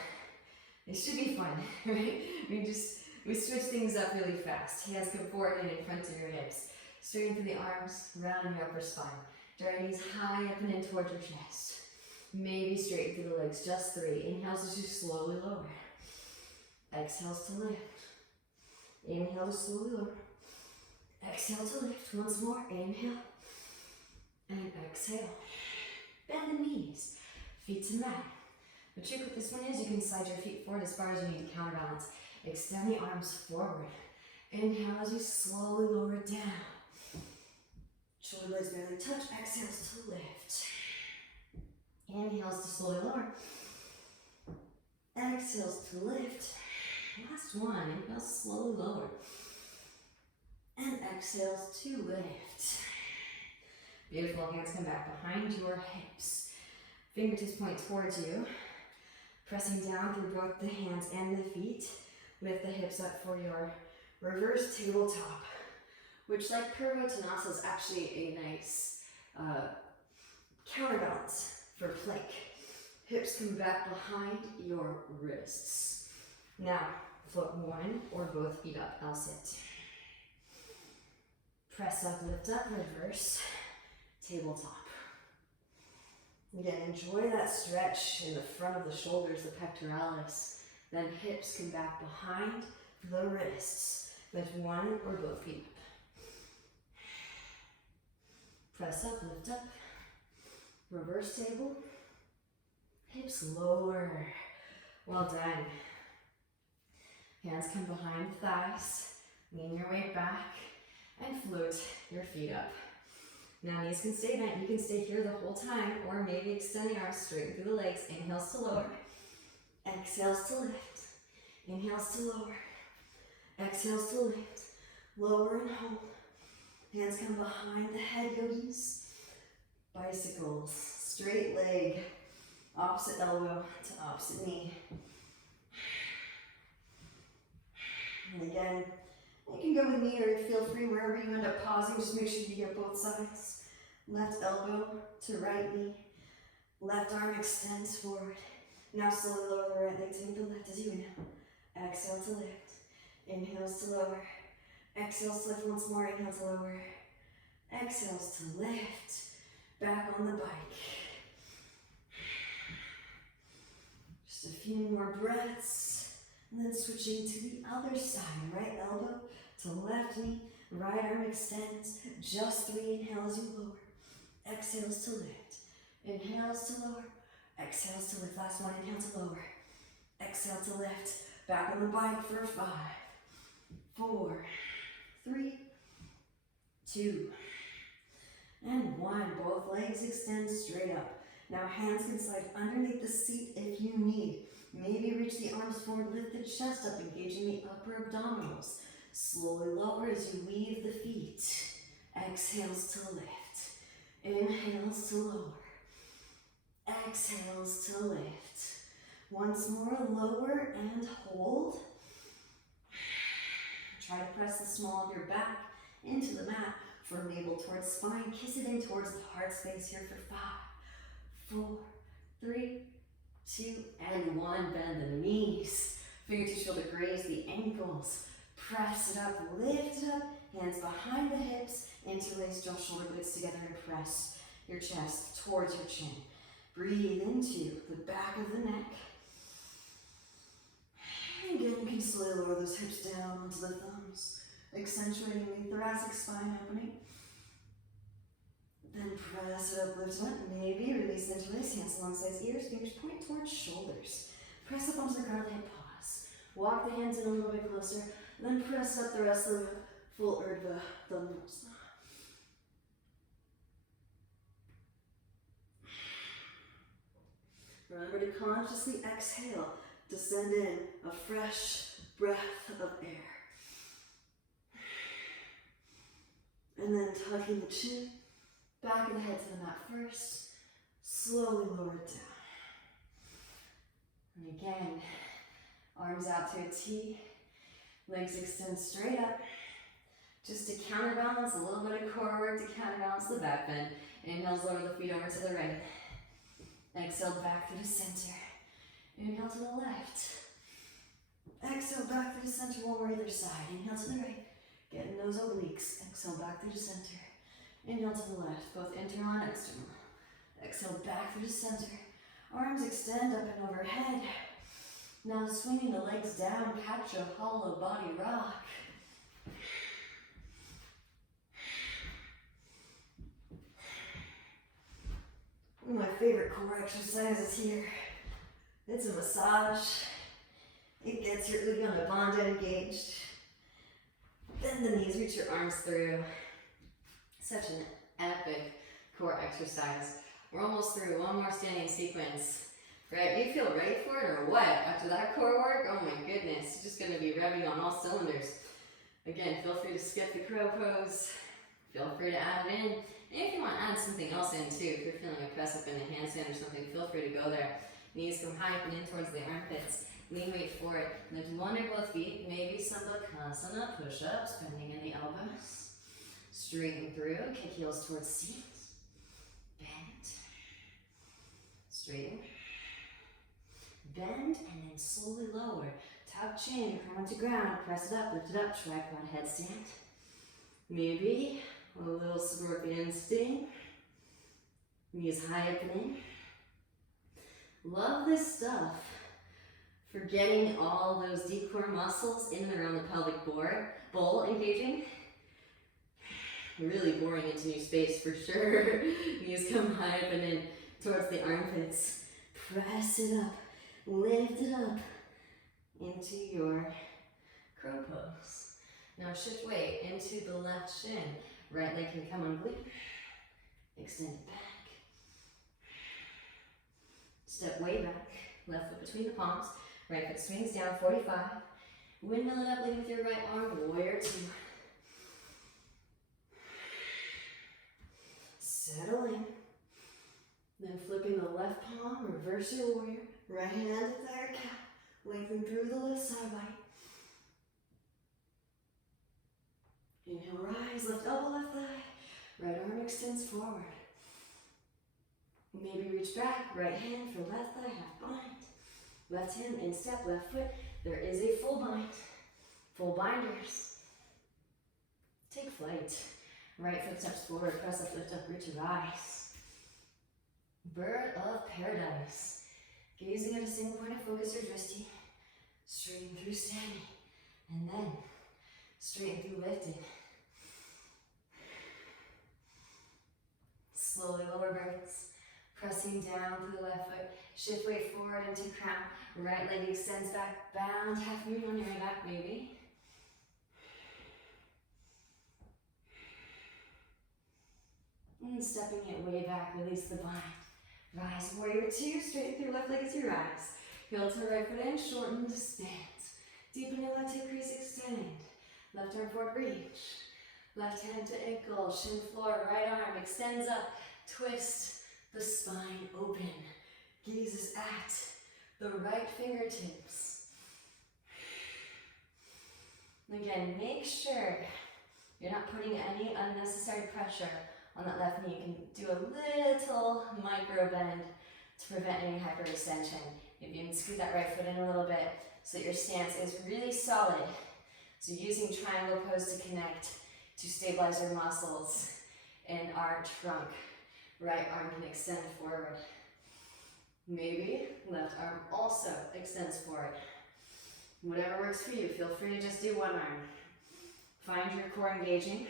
it should be fun, right? We switch things up really fast. Hands come forward and in front of your hips. Straighten through the arms, round your upper spine. Draw your knees high up and in towards your chest. Maybe straighten through the legs, just 3. Inhales as you slowly lower. Exhales to lift. Inhale to slowly lower. Exhale to lift. Once more. Inhale. And exhale. Bend the knees. Feet to mat. The trick with this one is you can slide your feet forward as far as you need to counterbalance. Extend the arms forward. Inhale as you slowly lower down. Shoulder blades barely touch. Exhales to lift. Inhales to slowly lower. Exhales to lift. Last one. Inhale, slowly lower. And exhales to lift. Beautiful. Hands come back behind your hips. Fingertips point towards you. Pressing down through both the hands and the feet. Lift the hips up for your reverse tabletop, which, like Purvottanasana, is actually a nice counterbalance for plank. Hips come back behind your wrists. Now, float one or both feet up, I'll sit. Press up, lift up, reverse, tabletop. Again, enjoy that stretch in the front of the shoulders, the pectoralis. Then hips come back behind the wrists. Lift one or both feet up. Press up, lift up. Reverse table. Hips lower. Well done. Hands come behind thighs. Lean your weight back and float your feet up. Now knees can stay bent. You can stay here the whole time, or maybe extend the arms straight through the legs. Inhales to lower. Exhales to lift. Inhales to lower. Exhales to lift. Lower and hold. Hands come behind the head, yogis. Bicycles. Straight leg. Opposite elbow to opposite knee. And again, you can go with me or feel free wherever you end up pausing. Just make sure you get both sides. Left elbow to right knee. Left arm extends forward. Now slowly lower the right leg to the left as you inhale. Exhale to lift. Inhales to lower. Exhales to lift once more. Inhale to lower. Exhales to lift. Back on the bike. Just a few more breaths. And then switching to the other side. Right elbow to left knee. Right arm extends. Just 3 inhales as you lower. Exhales to lift. Inhales to lower. Exhales to lift. Last one. Inhale to lower. Exhale to lift. Back on the bike for 5, 4, 3, 2, and 1. Both legs extend straight up. Now hands can slide underneath the seat if you need. Maybe reach the arms forward, lift the chest up, engaging the upper abdominals. Slowly lower as you weave the feet. Exhales to lift. Inhales to lower. Exhales to lift. Once more, lower and hold. Try to press the small of your back into the mat. Firm navel towards spine. Kiss it in towards the heart space here for 5, 4, 3, 2, and 1. Bend the knees. Fingertips shoulder graze the ankles. Press it up, lift it up. Hands behind the hips. Interlace, draw shoulder blades together and press your chest towards your chin. Breathe into the back of the neck. And again, you can slowly lower those hips down onto the thumbs, accentuating the thoracic spine opening. Then press it up, lift it up. Maybe release the interlace, hands alongside ears, fingers point towards shoulders. Press up onto the ground, head pause. Walk the hands in a little bit closer, then press up the rest of the full Urdhva Dandasana. Remember to consciously exhale, to send in a fresh breath of air. And then tucking the chin, back of the head to the mat first, slowly lower it down. And again, arms out to a T, legs extend straight up. Just to counterbalance, a little bit of core work to counterbalance the back bend. Inhales, lower the feet over to the right. Exhale back through the center. Inhale to the left. Exhale back through the center, one more either side. Inhale to the right. Getting those obliques. Exhale back through the center. Inhale to the left, both internal and external. Exhale back through the center. Arms extend up and overhead. Now swinging the legs down, catch a hollow body rock. One of my favorite core exercises here. It's a massage. It gets your Uddiyana Bandha engaged. Bend the knees, reach your arms through. Such an epic core exercise. We're almost through. One more standing sequence. Right, you feel ready for it or what? After that core work, oh my goodness, you're just gonna be revving on all cylinders. Again, feel free to skip the crow pose. Feel free to add it in. And if you want to add something else in too, if you're feeling a press up in a handstand or something, feel free to go there. Knees come high up and in towards the armpits. Lean weight forward. Lift one or both feet. Maybe some Bakasana push-ups, bending in the elbows. Straighten through. Kick heels towards seat. Bend. Straighten. Bend and then slowly lower. Tuck chin, crown to ground. Press it up, lift it up. Tripod headstand. Maybe a little scorpion sting. Knees high up and in. Love this stuff for getting all those deep core muscles in and around the pelvic bowl engaging. Really boring into new space for sure. Knees come high up and in towards the armpits. Press it up, lift it up into your crow pose. Now shift weight into the left shin. Right leg can come on glute. Extend it back. Step way back. Left foot between the palms. Right foot swings down, 45. Windmill it up, lead with your right arm, warrior two. Settle in. Then flipping the left palm, reverse your warrior. Right hand at the third calf. Lengthen through the left side body. Inhale, rise, left elbow, left thigh. Right arm extends forward. Maybe reach back, right hand for left thigh, half bind. Left hand in step, left foot. There is a full bind. Full binders. Take flight. Right foot steps forward, press up, lift up, reach, rise. Bird of paradise. Gazing at a single point of focus, your drishti. Straighten through standing. And then straighten through lifting. Slowly lower birds. Pressing down through the left foot. Shift weight forward into crown. Right leg extends back, bound, half moon on your way back, maybe. And stepping it way back, release the bind. Rise, warrior two, straighten through left leg as you rise. Heel to right foot in, shorten to stance. Deepen your lateral crease, extend. Left arm forward, reach. Left hand to ankle, shin floor, right arm extends up, twist the spine open. Gazes at the right fingertips. Again, make sure you're not putting any unnecessary pressure on that left knee. You can do a little micro bend to prevent any hyperextension. If you can scoot that right foot in a little bit so that your stance is really solid. So using triangle pose to connect to stabilize your muscles in our trunk. Right arm can extend forward. Maybe left arm also extends forward. Whatever works for you, feel free to just do one arm. Find your core engaging.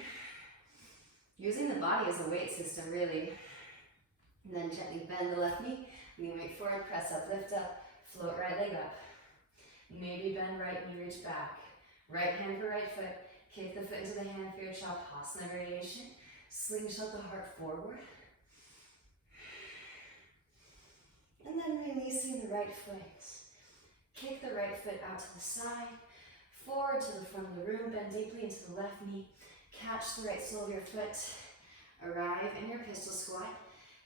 Using the body as a weight system, really. And then gently bend the left knee, lean weight forward, press up, lift up, float right leg up. Maybe bend right knee, reach back. Right hand for right foot, kick the foot into the hand for your Shavasana variation. Slingshot the heart forward. And then releasing the right foot. Kick the right foot out to the side, forward to the front of the room, bend deeply into the left knee. Catch the right sole of your foot. Arrive in your pistol squat.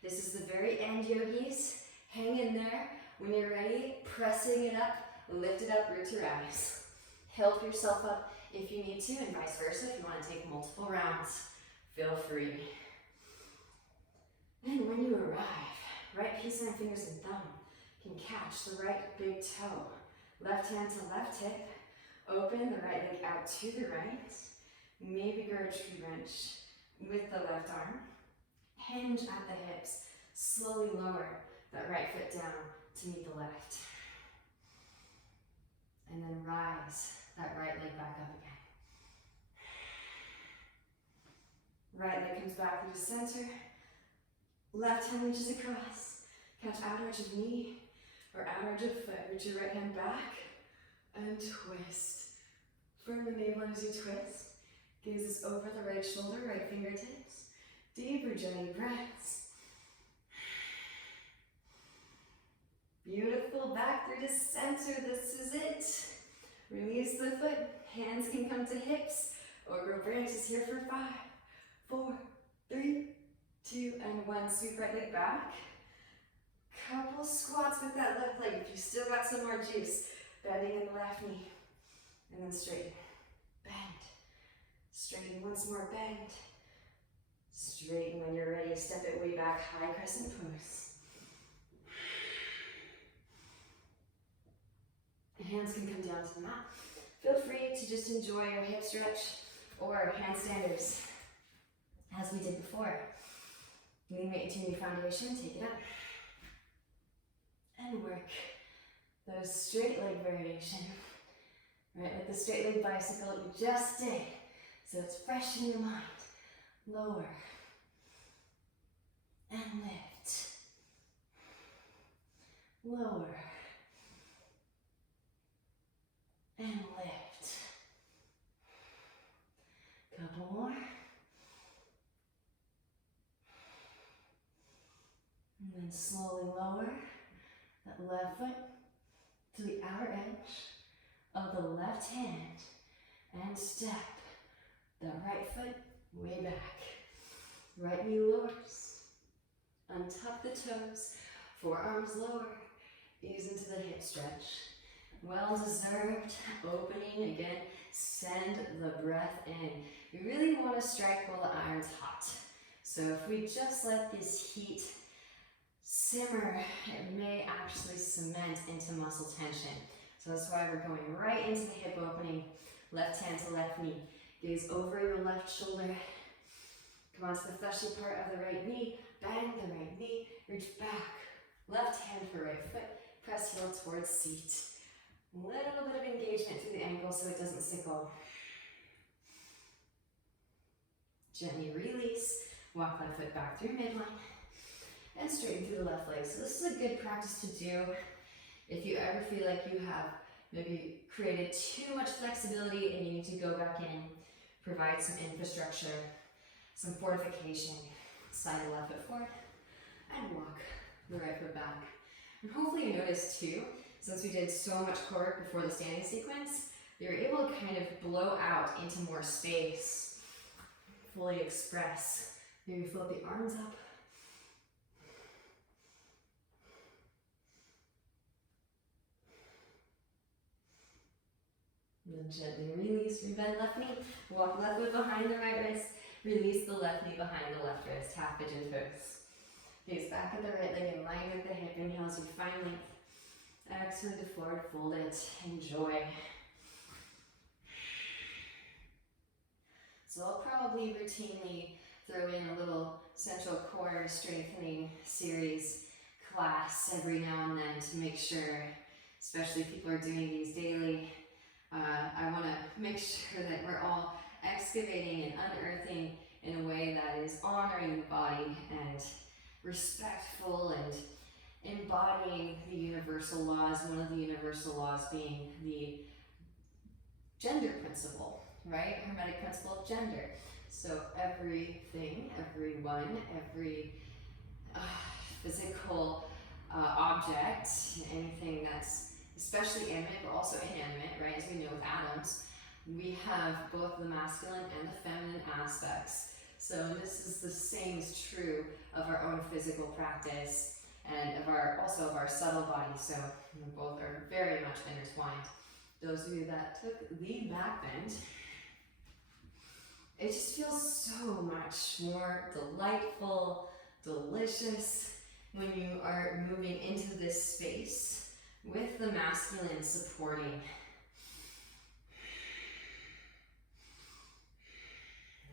This is the very end, yogis. Hang in there. When you're ready, pressing it up, lift it up, root to rise. Help yourself up if you need to, and vice versa. If you want to take multiple rounds, feel free. And when you arrive, Right peace sign fingers and thumb can catch the right big toe. Left hand to left hip. Open the right leg out to the right. Maybe go tree wrench with the left arm. Hinge at the hips. Slowly lower that right foot down to meet the left. And then rise that right leg back up again. Right leg comes back through the center. Left hand reaches across. Catch outer edge of knee or outer edge of foot. Reach your right hand back and twist. Firm the navel as you twist. Gazes over the right shoulder, right fingertips. Deeper giant breaths. Beautiful, back through to center, this is it. Release the foot, hands can come to hips or grow branches here for 5, 4, 3, 2, and 1. Sweep right leg back. Couple squats with that left leg. If you still got some more juice, bending in the left knee. And then straighten, bend. Straighten once more, bend. Straighten when you're ready, step it way back, high crescent pose. Hands can come down to the mat. Feel free to just enjoy your hip stretch or handstanders as we did before. Lean weight into your foundation, take it up. And work those straight leg variation. Right, like the straight leg bicycle you just did. So it's fresh in your mind. Lower. And lift. Lower. And lift. Couple more. And then slowly lower that left foot to the outer edge of the left hand and step the right foot way back. Right knee lowers. Untuck the toes, forearms lower. Ease into the hip stretch. Well deserved. Opening again. Send the breath in. You really want to strike while the iron's hot. So if we just let this heat simmer, it may actually cement into muscle tension. So that's why we're going right into the hip opening. Left hand to left knee. Gaze over your left shoulder. Come on to the fleshy part of the right knee. Bend the right knee. Reach back. Left hand for right foot. Press heel towards seat. A little bit of engagement through the ankle so it doesn't sickle. Gently release. Walk that foot back through midline. And straighten through the left leg. So this is a good practice to do if you ever feel like you have maybe created too much flexibility and you need to go back in, provide some infrastructure, some fortification. Slide the left foot forward and walk the right foot back. And hopefully you noticed too, since we did so much core work before the standing sequence, you were able to kind of blow out into more space, fully express. Maybe float the arms up. And then gently release, rebend left knee, walk left foot behind the right wrist, release the left knee behind the left wrist, half pigeon pose. Gaze back at the right leg in line with the hip, inhale as you find length. Exhale to forward fold it, enjoy. So I'll probably routinely throw in a little central core strengthening series class every now and then to make sure, especially if people are doing these daily, I want to make sure that we're all excavating and unearthing in a way that is honoring the body and respectful and embodying the universal laws, one of the universal laws being the gender principle, right? Hermetic principle of gender. So everything, everyone, every physical object, anything that's especially animate but also inanimate, right? As we know with atoms, we have both the masculine and the feminine aspects. So this is the same is true of our own physical practice and of our also of our subtle body. So both are very much intertwined. Those of you that took the back bend, it just feels so much more delightful, delicious, when you are moving into this space with the masculine supporting.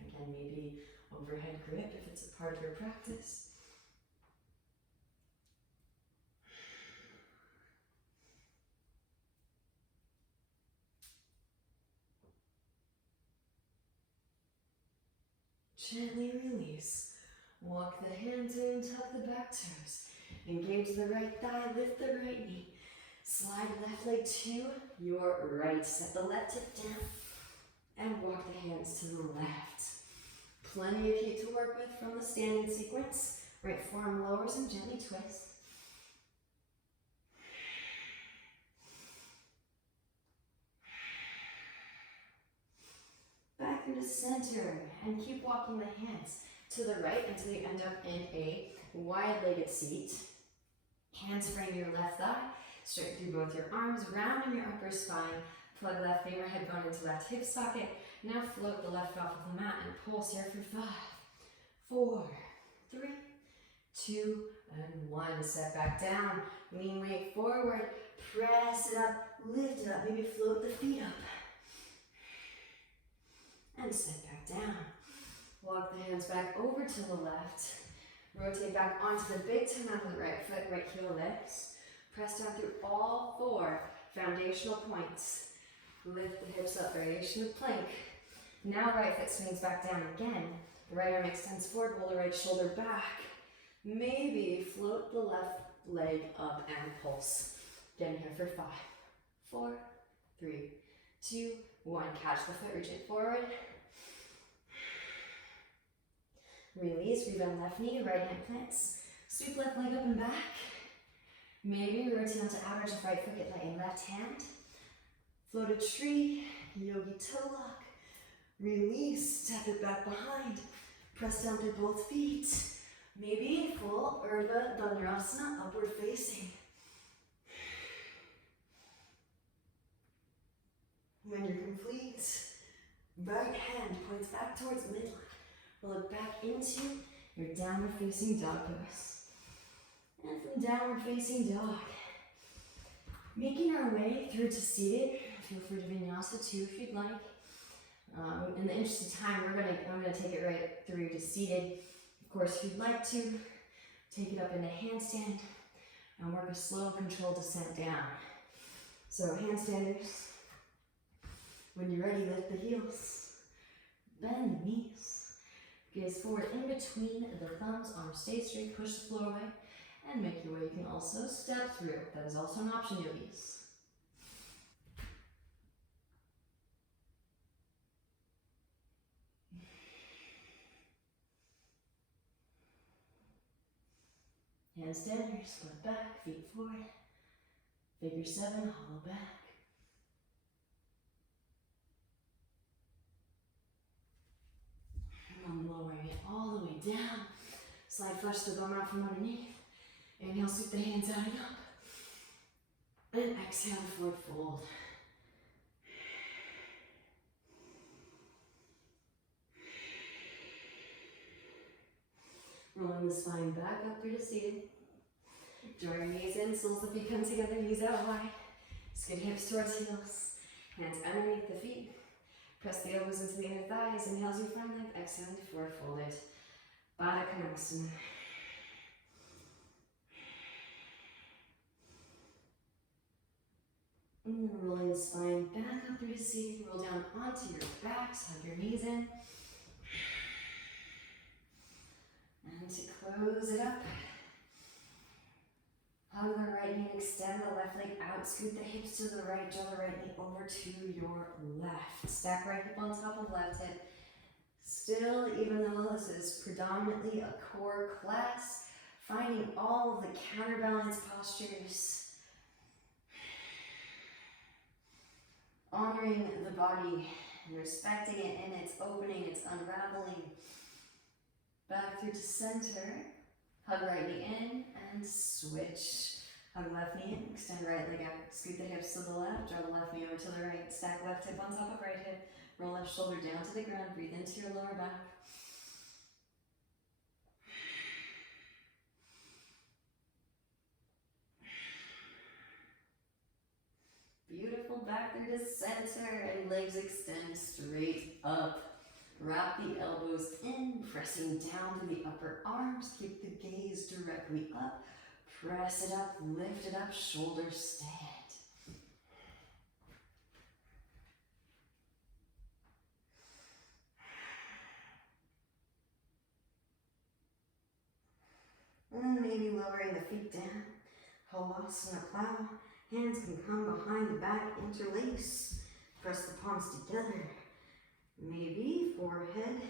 Again, maybe overhead grip if it's a part of your practice. Gently release. Walk the hands in, tuck the back toes. Engage the right thigh, lift the right knee. Slide left leg to your right. Set the left hip down and walk the hands to the left. Plenty of heat to work with from the standing sequence. Right forearm lowers and gently twist. Back into center and keep walking the hands to the right until you end up in a wide-legged seat. Hands frame your left thigh, straight through both your arms, round in your upper spine. Plug left femur head bone into left hip socket. Now float the left off of the mat and pulse here for 5, 4, 3, 2, and 1. Set back down. Lean weight forward. Press it up. Lift it up. Maybe float the feet up. And set back down. Walk the hands back over to the left. Rotate back onto the big toe of the right foot, right heel lifts. Press down through all 4 foundational points. Lift the hips up, variation of plank. Now right foot swings back down again. The right arm extends forward, roll the right shoulder back. Maybe float the left leg up and pulse. Again here for 5, 4, 3, 2, 1. Catch the foot, reach it forward. Release, rebend left knee, right hand plants. Sweep left leg up and back. Maybe rotate onto average of right foot, get light in left hand. Float a tree, yogi toe lock. Release, step it back behind. Press down through both feet. Maybe full Urdhva Dhanurasana, upward facing. When you're complete, right hand points back towards midline. Roll it back into your downward facing dog pose. And from downward facing dog, making our way through to seated. Feel free to vinyasa too if you'd like. In the interest of time, I'm gonna take it right through to seated. Of course, if you'd like to, take it up into handstand and work a slow, controlled descent down. So handstanders, when you're ready, lift the heels, bend the knees, gaze forward in between the thumbs, arms stay straight, push the floor away, and make your way. You can also step through. That is also an option, yogis. Handstanders, split back, feet forward. Figure 7, hollow back. And I'm lowering it all the way down. Slide flush the bum out from underneath. Inhale, sweep the hands out and up. And exhale, forward fold. Rolling the spine back up through to seated. Draw your knees in, soles of the feet come together, knees out wide. Scoot hips towards heels. Hands underneath the feet. Press the elbows into the inner thighs. Inhale as you find length. Exhale to forward fold it. Baddha Konasana. Rolling the spine back up through to seated. Roll down onto your backs. Hug your knees in. And to close it up, hug the right knee, extend the left leg out, scoot the hips to the right, draw the right knee over to your left. Stack right hip on top of left hip. Still, even though this is predominantly a core class, finding all of the counterbalance postures. Honoring the body, and respecting it in its opening, its unraveling. Back through to center. Hug right knee in and switch. Hug left knee in, extend right leg out. Scoot the hips to the left, draw the left knee over to the right. Stack left hip on top of right hip. Roll left shoulder down to the ground. Breathe into your lower back. back through to center and legs extend straight up. Wrap the elbows in, pressing down through the upper arms. Keep the gaze directly up. Press it up, lift it up, shoulders stand. And maybe lowering the feet down. Halasana plow. Hands can come behind the back, interlace. Press the palms together. Maybe forehead,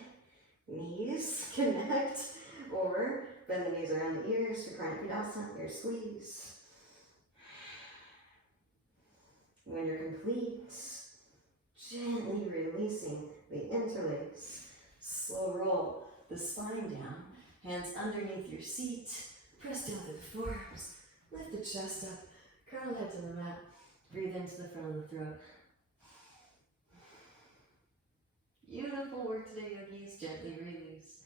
knees connect, or bend the knees around the ears for Pranayama, ear squeeze. When you're complete, gently releasing the interlace. Slow roll the spine down, hands underneath your seat, press down to the forearms, lift the chest up, curl head to the mat, breathe into the front of the throat. Beautiful work today, yogis. Gently release.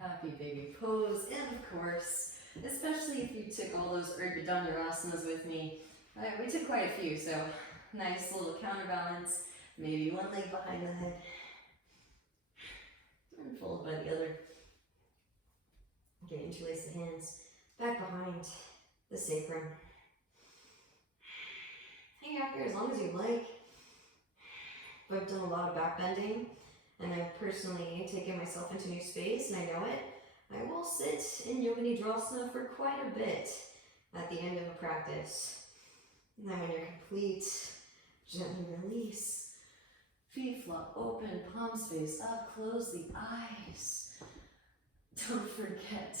Happy baby pose. And of course, especially if you took all those Urdhva Dhanurasanas with me, we took quite a few, so nice little counterbalance. Maybe one leg behind the head and followed by the other. Okay, interlace the hands back behind the sacrum. Hang out here as long as you like. I've done a lot of back bending, and I've personally taken myself into new space, and I know it. I will sit in Yoga Nidrasana for quite a bit at the end of a practice. And then when you're complete, gently release. Feet flop open, palms face up, close the eyes. Don't forget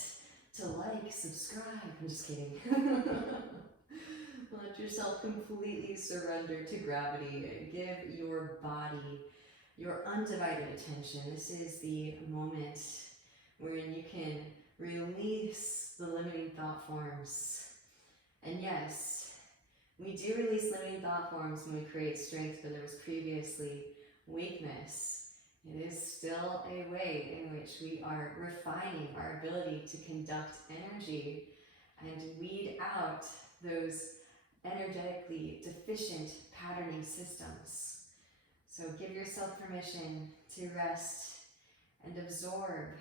to like, subscribe. I'm just kidding. Let yourself completely surrender to gravity. Give your body your undivided attention. This is the moment wherein you can release the limiting thought forms. And yes, we do release limiting thought forms when we create strength, but there was previously weakness. It is still a way in which we are refining our ability to conduct energy and weed out those energetically deficient patterning systems. So give yourself permission to rest and absorb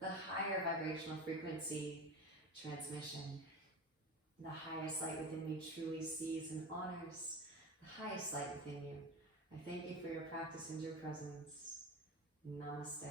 the higher vibrational frequency transmission. The highest light within me truly sees and honors the highest light within you. I thank you for your practice and your presence. Namaste.